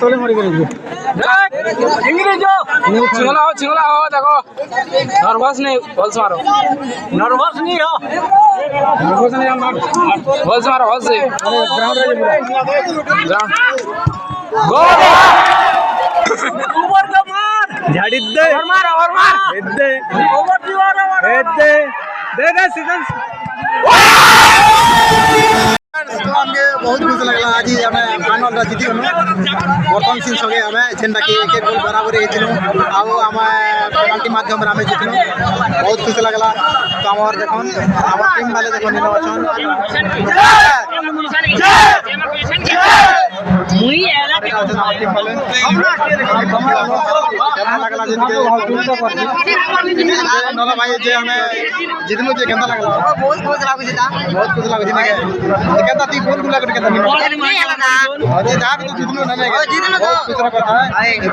तोले मरी गए चिंगला हो देखो, नर्वस नहीं, बॉल्स मारो, नर्वस नहीं हो, नर्वस नहीं बॉल्स मारो, बॉल्स से ग्राउंड गोल ओवर का मार झाड़ी दे, और मार दे ओवर दे दे सीजन आमके बहुत खुश लगला। आज आमे फाइनल रा जीति गनु बर्तन सिंह सगे आमे जेनटा कि एक गोल बराबर हेतिनु आउ आमे पेनाल्टी माध्यम रे आमे जीतिनु, बहुत खुश लगला। तो हमर देखन हमर टीम वाले देखन इन वचन मुई एला टीम वाले हमरा केना लगला जिनके नला भाई जे हमें जितनु जे केना लगला, बहुत खुश लागु छी, बहुत खुश लागु छी ने केता ती गोल गुला कर केता नहीं आला ना अरे जाक तो जितनु ना नहीं जितनु तो खुश रखा था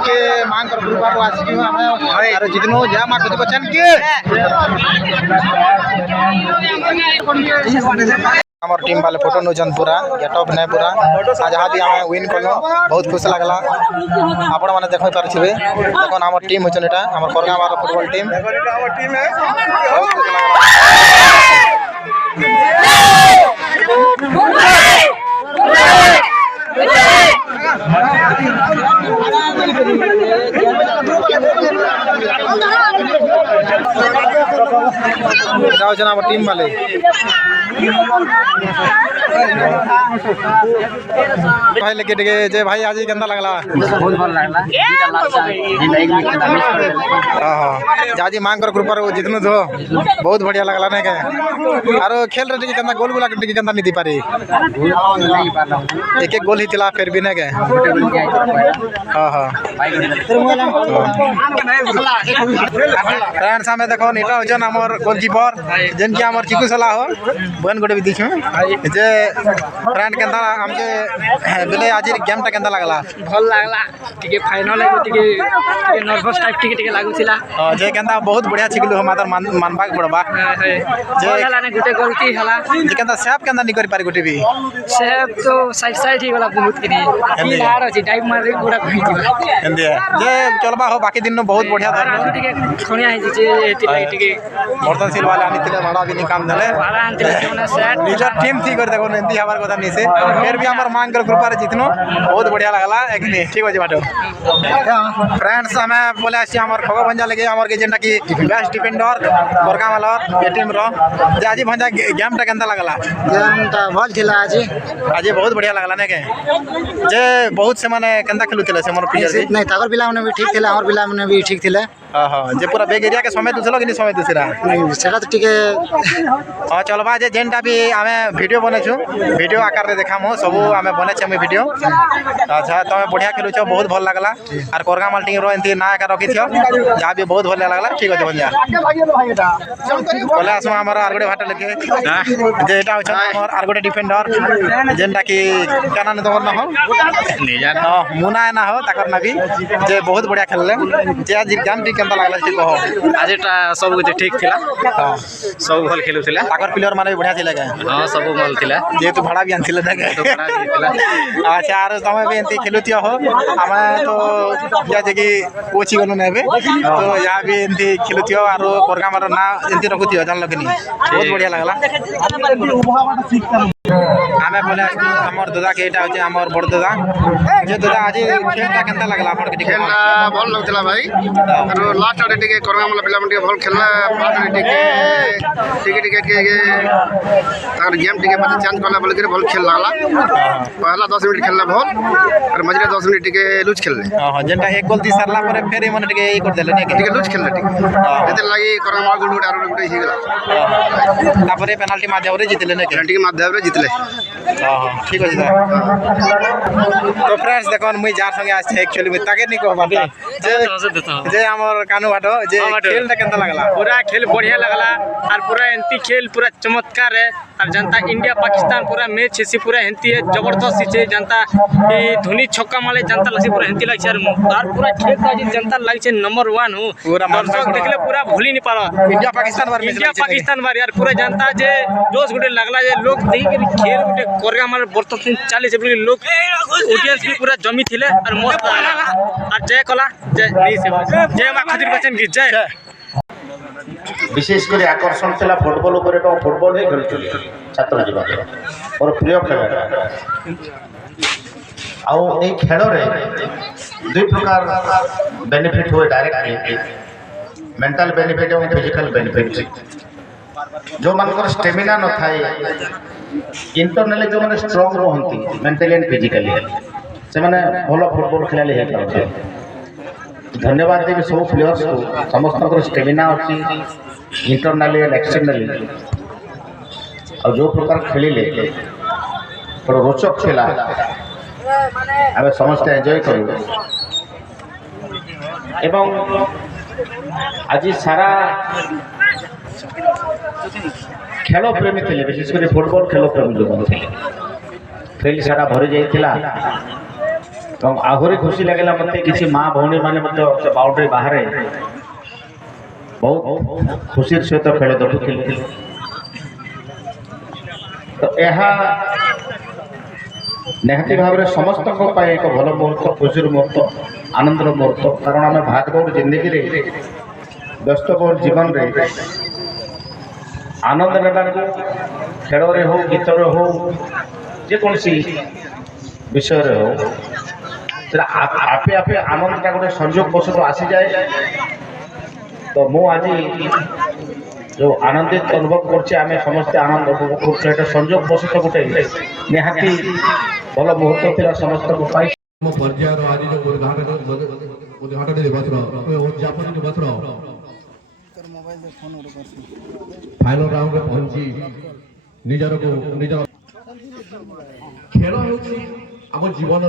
के मांग कर ग्रुप पर आसी हमें अरे जितनु जा मा कुछ बचन के हमर टीम वाले फोटो नोजन पूरा गेटअप ने पूरा आज हादी हमें विन करलो, बहुत खुश लागला। आपण माने देखै परछिबे देखन हमर टीम होचन एटा हमर कोरगा वाला फुटबॉल टीम, हमर टीम है बहुत खुश लागला। এটা হচ্ছে আমার টিম বালে ভাই লেগে টিকে যে ভাই আজ কেমন লাগলা बहुत भल लागला जीता लास्ट जिंदा एक मिनट मिस कर देले हाँ जी मांग कर कृपा जितनु तो बहुत बढ़िया लगला नहीं के और खेल रहे केंदा गोल गुला के केंदा नहीं दी पारी नहीं पाला एक एक गोल ही थिला फिर भी नहीं के हाँ हाँ फ्रेंड्स हमें देखो नीटा होजन हमर गोलकीपर जेन की हमर चिकू सला हो बन गोटे भी दिखु जे फ्रेंड केंदा हमके बेले आज गेम टा केंदा लागला भल लागला टिके फाइनल है टिके नर्वस टाइप टिके लागुथिला जे केंदा बहुत बढ़िया छिकलु हम आदर मानबा पड़बा जे हला ने गुटे गलती हला जे केंदा सेफ केंदा नहीं कर पारी गोटे भी सेफ तो साइड साइड ही वाला बहुत किनी की हार अछि टाइप मार पूरा कहि दिबा एंदे जे चलबा हो बाकी दिन नो बहुत बढ़िया धर टिके खणिया है जे एति टिके बर्तन सिल वाले आनितिले भाड़ा भी नहीं काम देले भाड़ा आनते जोना सेट निजर टीम थी कर देखो एंती हमार कथा नहीं से फिर भी हमर मांग कर कृपा रे जितनो बहुत बढ़िया लागला एक नहीं ठीक हो जे बाटो फ्रेंड्स हमें बोले आसी हमर खबर भंजा लगे हमर के जेंटा की बेस्ट डिफेंडर बरका वाला ये टीम रो जे आज भंजा गेम टा केंदा लागला गेम ता भल थिला आज बहुत बढ़िया लागला ने के जे बहुत से माने केंदा खेलुतिले से हमर प्लेयर नहीं ताकर पिला माने भी ठीक थिला हमर पिला माने भी ठीक थिले हां हां जे पूरा बेग एरिया के समय दुसलो कि नहीं समय दुसरा नहीं सेटा तो टिके हां चलबा जे जेंटा भी हमें वीडियो बनेछु वीडियो आकार रे देखामो सब हमें बनेछ हम वीडियो अच्छा तमे बढ़िया खेलु छ बहुत भल लागला और कोरगा माल टीम रो एंती ना आकार रखि थियो जा भी बहुत भल लागला ठीक अछि बंजा बोले आसमा हमर आरगडे भाटा लेके जे एटा छ हमर आरगडे डिफेंडर जेंटा की केना न तोर ना हो नहीं जान मुना ना हो ताकर ना भी जे बहुत बढ़िया खेलले जे आज गेम टी केंदा लागला ठीक कहो आज एटा सब कुछ ठीक थिला हां सब भल खेलुथिला ताकर प्लेयर माने भी बढ़िया थिला के हां सब भल थिला जे तू भाड़ा भी आनथिले ना के अच्छा आरो तमे भी एंती खेलुतियो हो हमें तो जे की कोची गनु नेबे तो या भी एंती खेलुतियो आरो कोरगा मारो ना एंती रखुतियो जान लगनी बहुत बढ़िया लागला हमें बोले हमर दादा के एटा होचे हमर बड़ दादा जे दादा आज खेलता केंता लागला अपन के खेलना भल लगतला भाई और लास्ट आडे टिके कोरगा मला पिला मटे भल खेलला पार्ट टिके के तार गेम टिके पता चेंज करला बोल के भल खेल लागला पहला 10 मिनट खेलला भल और मझरे 10 मिनट टिके लूज खेलले हां जेंटा एक गोल दी सरला पर फेर ए मन टिके ई कर देले ने टिके लूज खेलले टिके एते लागि कोरगा मला गोल आरो गुटे ही गेला तापर पेनाल्टी माध्यम रे जितले ने पेनाल्टी के माध्यम रे जितले हां ठीक अछि तो फ्रेंड्स देखो मुई जार संगे आज एक्चुअली में ताके नहीं कहबा जे हमर कानू बाटो जे खेल त केंता लागला पूरा खेल बढ़िया लगला और पूरा एंती खेल पूरा चमत्कार है और जनता इंडिया पाकिस्तान पूरा मैच है पूरा हेंती है जबरदस्त है जनता ई धोनी छक्का मारे जनता लसी पूरा हेंती लाग और पूरा खेल का जनता लाग छे नंबर 1 हो दर्शक देखले पूरा भूली नहीं पाला इंडिया पाकिस्तान बार इंडिया पाकिस्तान बार यार पूरा जनता जे जोश गुटे लागला जे लोग देख के खेल गुटे कोरगा मारे बर्तन चाली से लोग ऑडियंस भी पूरा जमी थिले और मस्त लागला और जय कला जय नहीं से जय मा खातिर बचन की जय विशेष कर आकर्षण था फुटबल फुटबल ही खेलुली छात्र जीवन मोर प्रिय खेल आउ खेल दुई प्रकार बेनिफिट हुए डायरेक्टली मेंटल बेनिफिट और फिजिकल बेनिफिट जो मान स्टेमिना न थाए इंटरनली जो मैंने स्ट्रंग रुहंती मेंटली एंड फिजिकली से मैंने भल फुटबल खेलाली है धन्यवाद देवी सब प्लेयर्स को समस्त स्टेमिना अच्छी इंटरनली एंड एक्सटर्नली और जो प्रकार खेलिले बड़ा रोचक खेला आम समस्त एंजॉय करूँ एवं आज सारा खेल प्रेमी थे विशेषकर फुटबल खेल प्रेमी जो थे फील्ड सारा भरी जाइला आहरी खुशी लगे मत किसी माँ भौणी मैंने बाउंड्री बाहर बहुत खुशी सहित खेल देखुले तो यह निहाती भाव में समस्त एक भल मुहूर्त खुशी मुहूर्त आनंदर मुहूर्त कारण आम भागदौड़ जिंदगी व्यस्तबहुल जीवन में आनंद ना खेल हो गीत हो जेकोसी विषय हो आपे आपे आनंद गोटे संयोग बस आसी जाए तो मु आज जो आनंदित अनुभव करछे आमे समस्त आनंद उपभोग करछे एटा संयोग बसत गोटे निहाती भल मुहूर्त थिला समस्त को पाई पर्यायर आज जो उद्घाटन दिवस उद्यापन दिवस फाइनल राउंड में पहुंची निजर खेल होची आम जीवन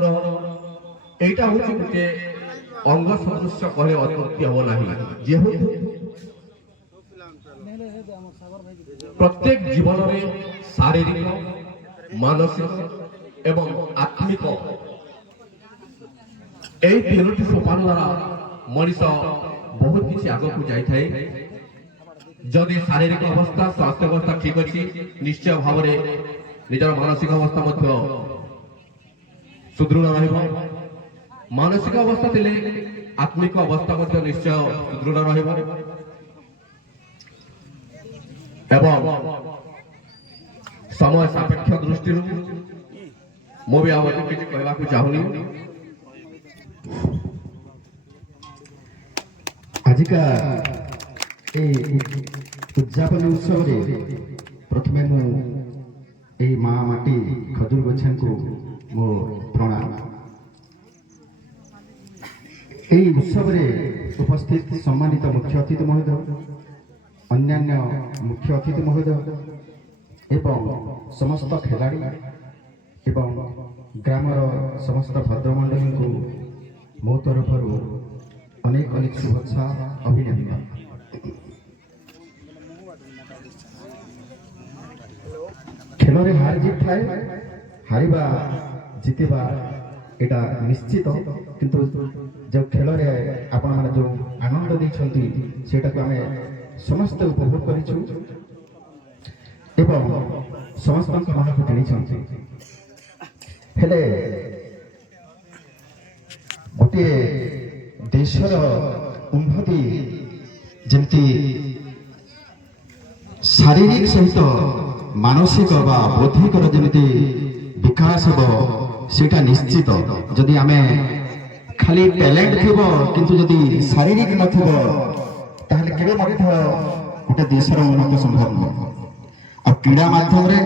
एटा होची गोटे अंग सदृश कहे अत्युक्ति हम नहीं जेहेतु प्रत्येक जीवन में शारीरिक मानसिक एवं आत्मिक এই তিনোটি সোপান দ্বারা মনিষ বহুত কিছু আগকু যাইথাই যদি শারীরিক অবস্থা স্বাস্থ্য অবস্থা ঠিক আছে নিশ্চয় ভাবে নিজের মানসিক অবস্থা মধ্য সুদৃঢ় রহিব মানসিক অবস্থা দিলে আত্মিক অবস্থা মধ্য নিশ্চয় সুদৃঢ় রহিব এবং সময় সাপেক্ষ দৃষ্টিରୁ ମୁଁ ବି ଆଉ କିଛି କହିବାକୁ ଚାହୁଁନି आजिका उद्यापन उत्सव प्रथमे मुझे माँ माटी खजूर गछन को मो प्रणाम उत्सव उपस्थित सम्मानित मुख्य अतिथि महोदय अन्यान्य मुख्य अतिथि महोदय एवं समस्त खिलाड़ी एवं ग्रामर समस्त भद्रमंडली को मो तरफ अनेक अनेक शुभेच्छा अभिनंदन खेल रे हार जीत थाए हारिबा जितिबा एटा निश्चित किंतु जो खेल रे आपण माने जो आनंद दैछंती सेटा को हमें समस्त उपभोग करिछु एवं समस्त मन को टेनिछंती हेले गोटे देशर उन्नति जमती शारीरिक सहित मानसिक बा बौद्धिक जमी विकास हो सेटा निश्चित जदि आमे खाली टैलेंट थी किंतु जदि शारीरिक नथिबो ताहले केबे मध्य गोटे देशर उन्नति संभव न आ क्रीड़ा माध्यम रे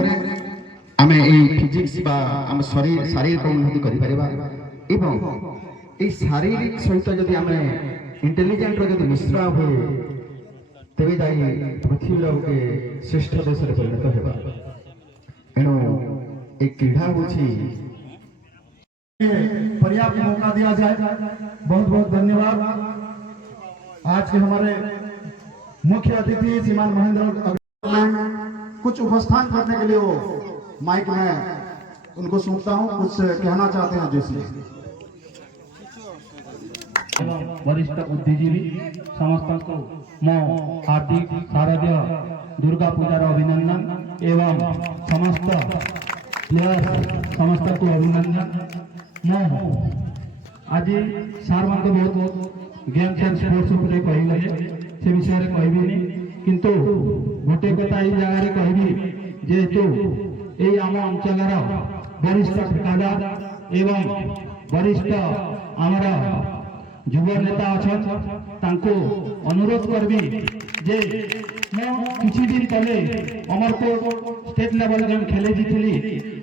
आमे ए फिजिक्स बा आम शरीर शारीरिक उन्नति करि परिबा एवं ए शारीरिक सहित जदि आमे इंटेलिजेंट रो जदि मिश्रा हुए तेबे जाई पृथ्वी लोक के श्रेष्ठ देश रे परिणत हेबा एनो एक क्रीड़ा होछि पर्याप्त मौका दिया जाए बहुत बहुत धन्यवाद आज के हमारे मुख्य अतिथि श्रीमान महेंद्र कुछ उपस्थान करने के लिए वो माइक में उनको सुनता हूँ कुछ कहना चाहते हैं जोशी वरिष्ठ बुद्धिजीवी समस्त को मो हार्दिक शारदीय दुर्गा पूजार अभिनंदन एवं समस्त प्लेयर समस्त को अभिनंदन मो आज सार मान को बहुत गेम्स एंड स्पोर्ट्स उपरे कहले से विषय रे कहबिनी किंतु गोटे कथा ई जगह रे कहबी जेतु ए आम अंचलर वरिष्ठ ठेकेदार एवं वरिष्ठ आमर युव नेता अच्छन तांको अनुरोध करबी जे मो किछि दिन तले अमरकोट स्टेट लेवल गेम खेले जीतली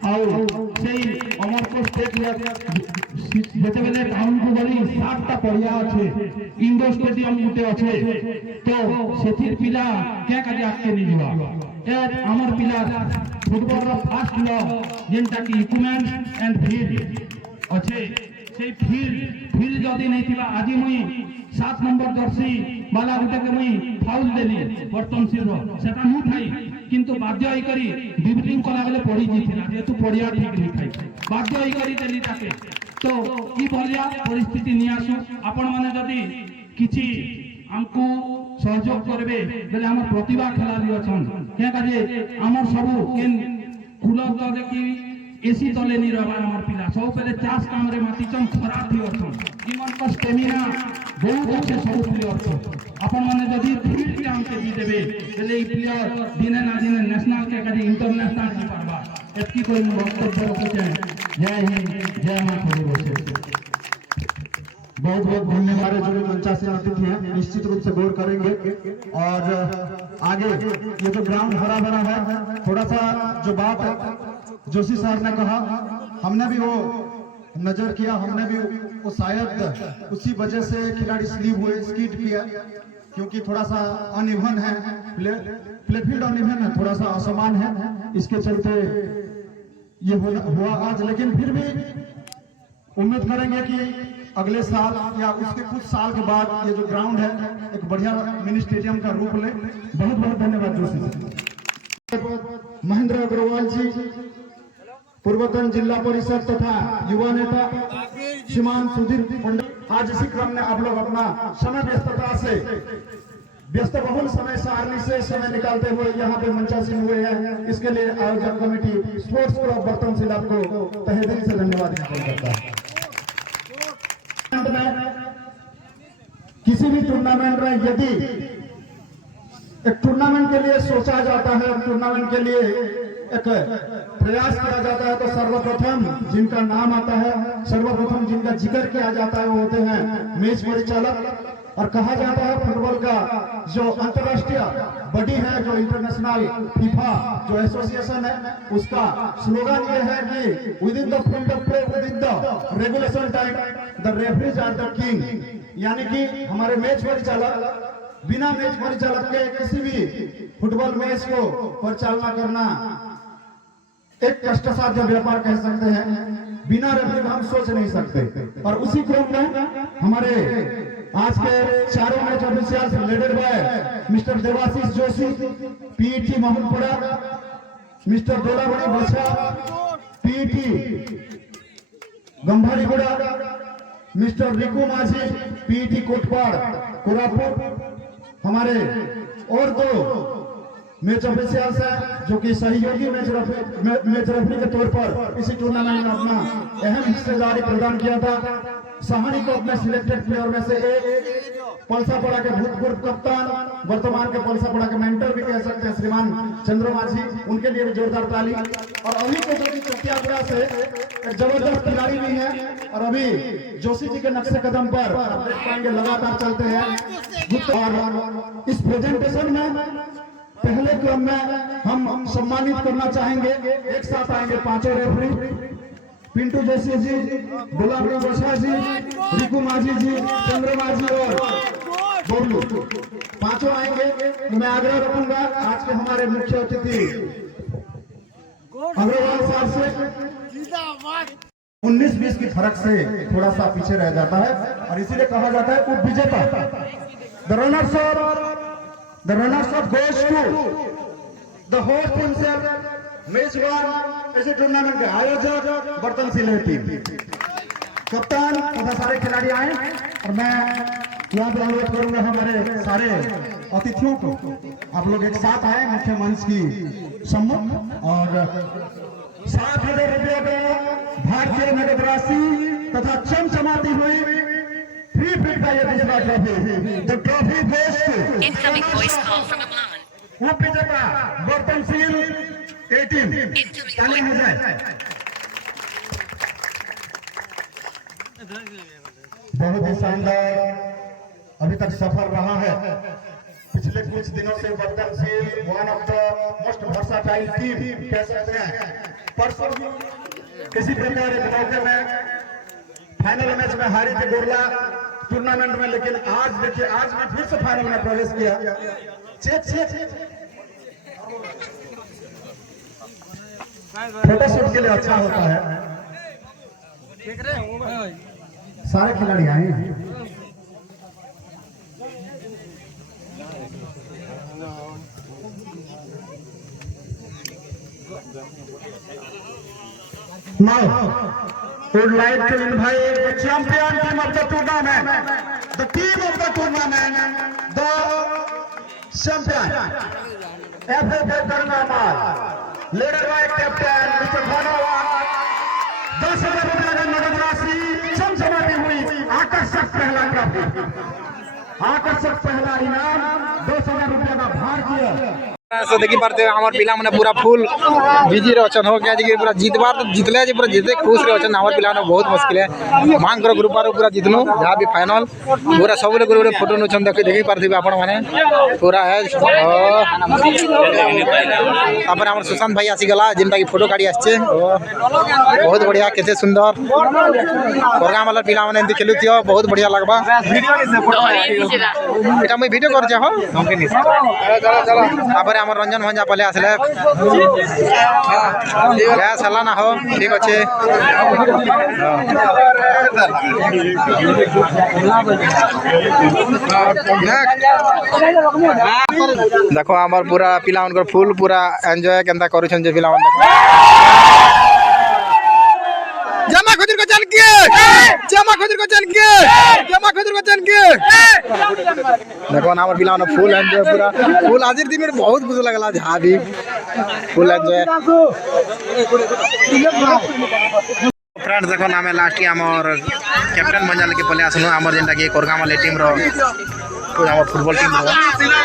आउ सेई अमरकोट स्टेट लेवल जेते बेले टाउन को गली 7टा पड़िया अच्छे इंडोर स्टेडियम गुटे अच्छे तो सेथिर पिला क्या काजे आके नि जीवा ए हमर पिला फुटबॉल रो फास्ट लो जेंटा की इक्विपमेंट एंड फील्ड अच्छे से फील्ड जदि नहीं थिला आज मुई 7 नंबर जर्सी वाला गुटे के मुई फाउल देली बर्तन सिर सेटा मु थाई किंतु बाध्य होई करी डिब्लिंग कला बेले पड़ी जीथिला जेतु पड़िया ठीक नहीं थाई बाध्य होई करी देली ताके तो ई भलिया परिस्थिति नि आसु आपण माने जदि किछि हमको सहयोग करबे बेले हमर प्रतिभा खिलाड़ी अछन के काजे हमर सब केन कुलर तो देखि एसी तले नि रहबा हमर पिला सब पहले चास काम रे माटीचम खराब थी अछन इमन का स्टेमिना बहुत अच्छे सब प्लेयर छ अपन माने जदी फील्ड के हमके दी देबे बेले ई प्लेयर दिने ना दिने नेशनल के काजे इंटरनेशनल की परबा एतकी कोई वक्तव्य रखे जय हिंद जय मां खड़ी होसे बहुत बहुत धन्यवाद। जो भी मंचासीन अतिथि हैं निश्चित रूप से गौर करेंगे। और आगे ये जो ग्राउंड हरा भरा है, थोड़ा सा जो बात जोशी साहब ने कहा, हमने भी वो नजर किया, हमने भी वो शायद उसी वजह से खिलाड़ी स्लीप हुए, स्कीड किया, क्योंकि थोड़ा सा अनइवन है, प्लेफील्ड अनइवन है, थोड़ा सा असमान है, इसके चलते ये हुआ आज। लेकिन फिर भी उम्मीद करेंगे कि अगले साल या उसके कुछ साल के बाद ये जो ग्राउंड है एक बढ़िया मिनी स्टेडियम का रूप ले। बहुत बहुत धन्यवाद जोशी जी। महेंद्र अग्रवाल जी, पूर्वतन जिला परिषद तथा युवा नेता श्रीमान सुधीर पंडित, आज इसी क्रम में आप लोग अपना समय व्यस्तता से व्यस्त बहुल समय सारणी से समय निकालते हुए यहाँ पे मंचासीन हुए हैं, इसके लिए आयोजक कमेटी स्पोर्ट्स क्लब बर्तनशील आपको तहे दिल से धन्यवाद ज्ञापन करता है। किसी भी टूर्नामेंट में यदि एक टूर्नामेंट के लिए सोचा जाता है, टूर्नामेंट के लिए एक प्रयास किया जाता है, तो सर्वप्रथम जिनका नाम आता है, सर्वप्रथम जिनका जिक्र किया जाता है वो होते हैं मैच परिचालक। और कहा जाता है फुटबॉल का जो अंतर्राष्ट्रीय बॉडी है, जो इंटरनेशनल फीफा जो एसोसिएशन है, उसका स्लोगन ये है कि within the field of play, within the regulation time, the referees are the king. यानी कि हमारे मैच परिचालक बिना मैच परिचालक के किसी भी फुटबॉल मैच को परिचालना करना एक कष्टसाध्य व्यापार कह सकते हैं, बिना रेफरी हम सोच नहीं सकते। और उसी क्रम में हमारे आज के चारों match officials leaded by mister Devashish Joshi, PET Mahmudpura, mister Dolavadi Bachha, PET Gambhariguda, mister Riku Majhi, PET Kotpad Koraput, हमारे और दो मैच ऑफिशियल्स हैं जो कि सहयोगी मैच रेफरी के तौर पर इसी टूर्नामेंट में अपना अहम हिस्सेदारी प्रदान किया था। सहानी को अपने सिलेक्टेड प्लेयर में से एक, पलसापड़ा के भूतपूर्व कप्तान, वर्तमान के पलसापड़ा के मेंटर भी कह सकते हैं श्रीमान चंद्रमा जी, उनके लिए भी जोरदार ताली। और अभी के जो चटियापुरा से एक जबरदस्त खिलाड़ी भी है और अभी जोशी जी के नक्शे कदम पर आप देख पाएंगे लगातार चलते हैं। और इस प्रेजेंटेशन में पहले क्रम में हम सम्मानित करना चाहेंगे, एक साथ आएंगे पांचों रेफरी, पिंटू जोशी जी, गुलाबी बछा जी, रिकू माझी जी, चंद्रमा जी और बोलू, पांचों आएंगे। मैं आग्रह रखूंगा आज के हमारे मुख्य अतिथि अग्रवाल साहब से 19-20 की फर्क से थोड़ा सा पीछे रह जाता है और इसीलिए कहा जाता है उप विजेता। The runners of goes to the host himself, मेजबान ऐसे टूर्नामेंट के आयोजक बर्तनशील टीम, कप्तान तथा सारे खिलाड़ी आए। और मैं यहाँ पे अनुरोध करूंगा हमारे सारे अतिथियों को आप लोग एक साथ आए मुख्य मंच की सम्मुख और 7,000 रुपये का भारतीय नगद राशि तथा चमचमाती हुई 3 फीट का ये दूसरा trophy, the trophy goes to वो विजेता बर्तनशील टीम। ताली हो जाए। बहुत ही शानदार अभी तक सफर रहा है। पिछले कुछ दिनों से बर्तनशील one of the most versatile team कह सकते हैं। परसों किसी प्रकार के मौके में फाइनल मैच में हारी थी गुरला टूर्नामेंट में, लेकिन आज देखिए आज में फिर से फाइनल में प्रवेश किया। फोटोशूट के लिए अच्छा होता है। सारे खिलाड़ी आए हैं। Now, would like to invite the champion team of the tournament, the team of the tournament, the champion, FFA Karnamal, led by Captain Mr. Dhanawa, 10,000 रुपये का नगद राशि चमचमाती हुई आकर्षक पहला ट्रॉफी, आकर्षक पहला इनाम 2,000 रुपये का भारतीय तो देखी पारते हमर पिला माने पूरा फुल बिजी रे अछन हो के आज पूरा जीतबार तो जीतले जे पूरा जीते खुश रे अछन हमर पिला माने बहुत मुश्किल है मांग कर ग्रुप रो पूरा जीतनु जहां भी फाइनल पूरा सब लोग ग्रुप रे फोटो नछन देखि पारथिबे आपण माने पूरा है तापर हमर सुशांत भाई आसी गला जिनटा की फोटो काढी आछे बहुत बढ़िया केते सुंदर कोरगा वाला पिला माने एंती खेलुतियो बहुत बढ़िया लागबा एटा मैं वीडियो कर जा हो तापर हमर रंजन भंजा पले आसले गैस हला ना हो ठीक अच्छे देखो हमर पूरा पिला उनकर फुल पूरा एंजॉय केंता करूछन जे पिला देखो जमा खुदर को चल के जमा खुदर को चल के जमा खुदर को चल के देखो ना हमर पिला फुल एंजॉय पूरा फुल हाजिर दिन में बहुत खुश लगला जहां भी फुल एंजॉय फ्रेंड्स देखो ना मैं लास्ट हमर कैप्टन बन जाले के पले आसनु हमर जेंटा के कोरगा वाले टीम रो हमर फुटबॉल टीम रो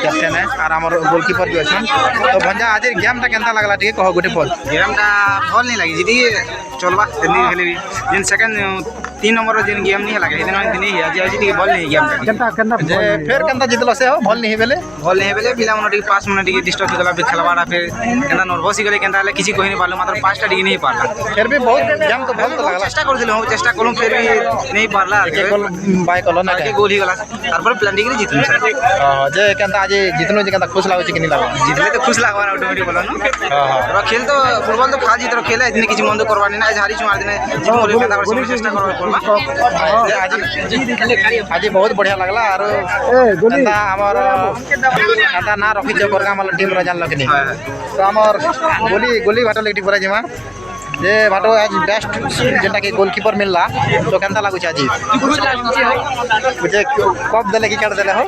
कैप्टन है और हमर गोलकीपर भी अछन तो भंजा आज गेम ता केनता लागला ठीक कहो गुटे पल गेम टा भल नहीं लगी जी चलबा जल्दी खेले भी जिन सेकंड 3 नंबर रो जिन गेम नहीं लगे दिन दिन ही आज आज ठीक भल नहीं गेम केनता केनता जे फिर केनता जितलो से हो भल नहीं बेले पिला मन ठीक 5 मिनट ठीक डिस्टर्ब गला फिर खेलवाड़ा फिर केनता नर्वस ही गले केनता ले किसी कोई नहीं पालो मात्र 5 टा ठीक नहीं पारला फिर भी बहुत गेम तो भल तो लागला चेष्टा कर दिलो चेष्टा कलम फिर भी नहीं पारला एक गोल बाय कलो ना गोल ही गला तारपर प्लान ठीक जीतनु जे केनता आज जितनो जे केनता खुश लागो कि नहीं लागो जीतले तो खुश लागवा ऑटोमेटिक बोला ना रो खेल तो फुटबॉल तो खा जीत रो खेल इतने किसी मन तो करवानी ना आज हारी छु मार देने जीत मोले केनता कर चेष्टा करवा आज बहुत बढ़िया लगला और केनता हमर केनता ना रखि जो कोरगा वाला टीम रो जानलो कि नहीं तो हमर गोली बाटल लेटी पूरा जिमा जे बाटो आज बेस्ट जेंटा के गोलकीपर मिलला तो केनता लागु छ आज मुझे कप देले की काट देले हो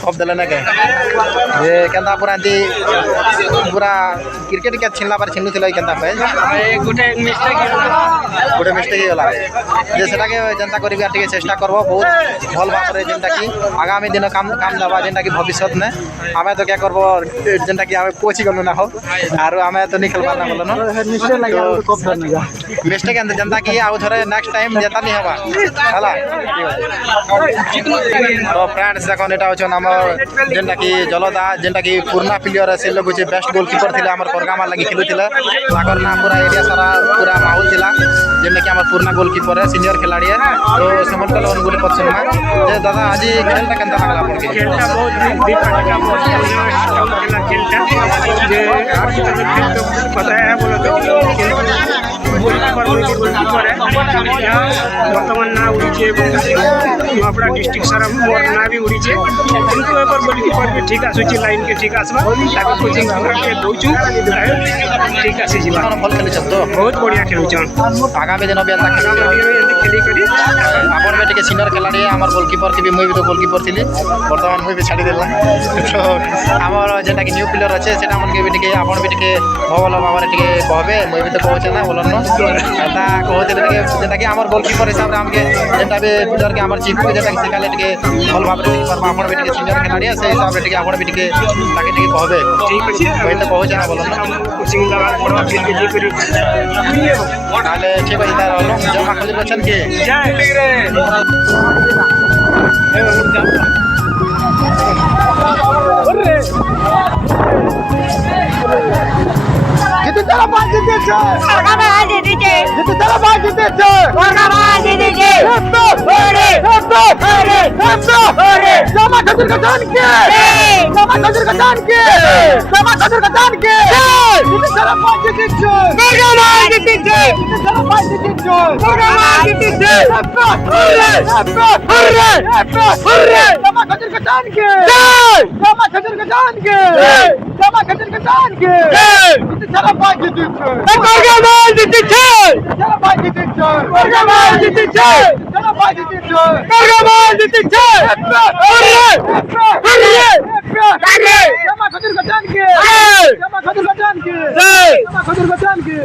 कप देले ना के जे केनता पूरा दी पूरा क्रिकेट के छिनला पर छिनु थिला केनता पे गुटे मिस्टेक होला जे सेटा के जनता करी बिया ठीक चेष्टा करबो बहुत भल भाबरे जेंटा की आगामी दिन काम दबा जेंटा की भविष्य में हमें तो क्या करबो जेंटा की हमें कोची गनु ना हो आरो हमें तो निकल पाना बोलो ना मिस्टेक अंदर जनता की आउ थोड़े नेक्स्ट टाइम जेता नहीं हवा हला तो फ्रेंड्स देखो नेटा होचन हमर जेंटा की जलदा जेंटा की पुरना प्लेयर से लोग जे बेस्ट गोलकीपर थिले हमर कोरगामा लागि खेलु थिले सागर नाम पूरा एरिया सारा पूरा माहौल थिला जेंटा की हमर पुरना गोलकीपर है सीनियर खिलाड़ी है तो समन कल उन गुले पछन में जे दादा आज खेलटा केनता लागला अपन के खेलटा बहुत खेलटा जे आज तक पता है बोलो तो बर्तमान ना उड़ी अपना डिस्ट्रिक्ट सारा मोर ना भी उड़ी किंतु एपर गोलकीपर भी ठीक आसुची लाइन के ठीक आसबा ताको कोचिंग के दोचू ठीक आसी जीवा भल खेलु छ तो बहुत बढ़िया खेलु छ आगामी दिन भी खेली करी अपन बेटे के सीनियर खिलाड़ी हमर गोलकीपर थी मुई भी तो गोलकीपर थिली वर्तमान मुई भी छाड़ी देला तो हमर जेटा कि न्यू प्लेयर अछि सेटा मन के भी टिके अपन भी टिके भवल बाबारे टिके कहबे मुई भी तो कहछ ना बोलन एता कहते टिके जेटा कि हमर गोलकीपर हिसाब रे हमके जेटा भी प्लेयर के हमर चीफ जेटा कि सिखाले टिके भल भाबरे टिके पर अपन भी टिके सीनियर खिलाड़ी से हिसाब रे टिके अपन भी टिके ताके टिके कहबे ठीक अछि मुई तो कहछ ना बोलन कोचिंग लगा पड़वा खेल के जी करी ताले ठीक है इधर रहलो जमा खुद बचन के जय रे जितने तेरा बात जीते छे कोरगा जीते छे जितने तेरा बात जीते छे कोरगा जीते छे ओरे जमा खजूर का जान के जमा खजूर का जान के जमा खजूर का जान के जितने तेरा बात जीते छे कोरगा जीते छे जितने तेरा बात जीते छे कोरगा जीते छे ओरे जमा खजूर का जान के जमा खजूर का जान के जमा खजूर का जान के जितने तेरा बात जीते छे कोरगा जीते छे तेरा बात जीते छे कोरगा जीते छे तेरा बात जीते छे कोरगा जीते छे ओरे जमा खजूर का जान के जमा खजूर का जान के जमा खजूर का जान के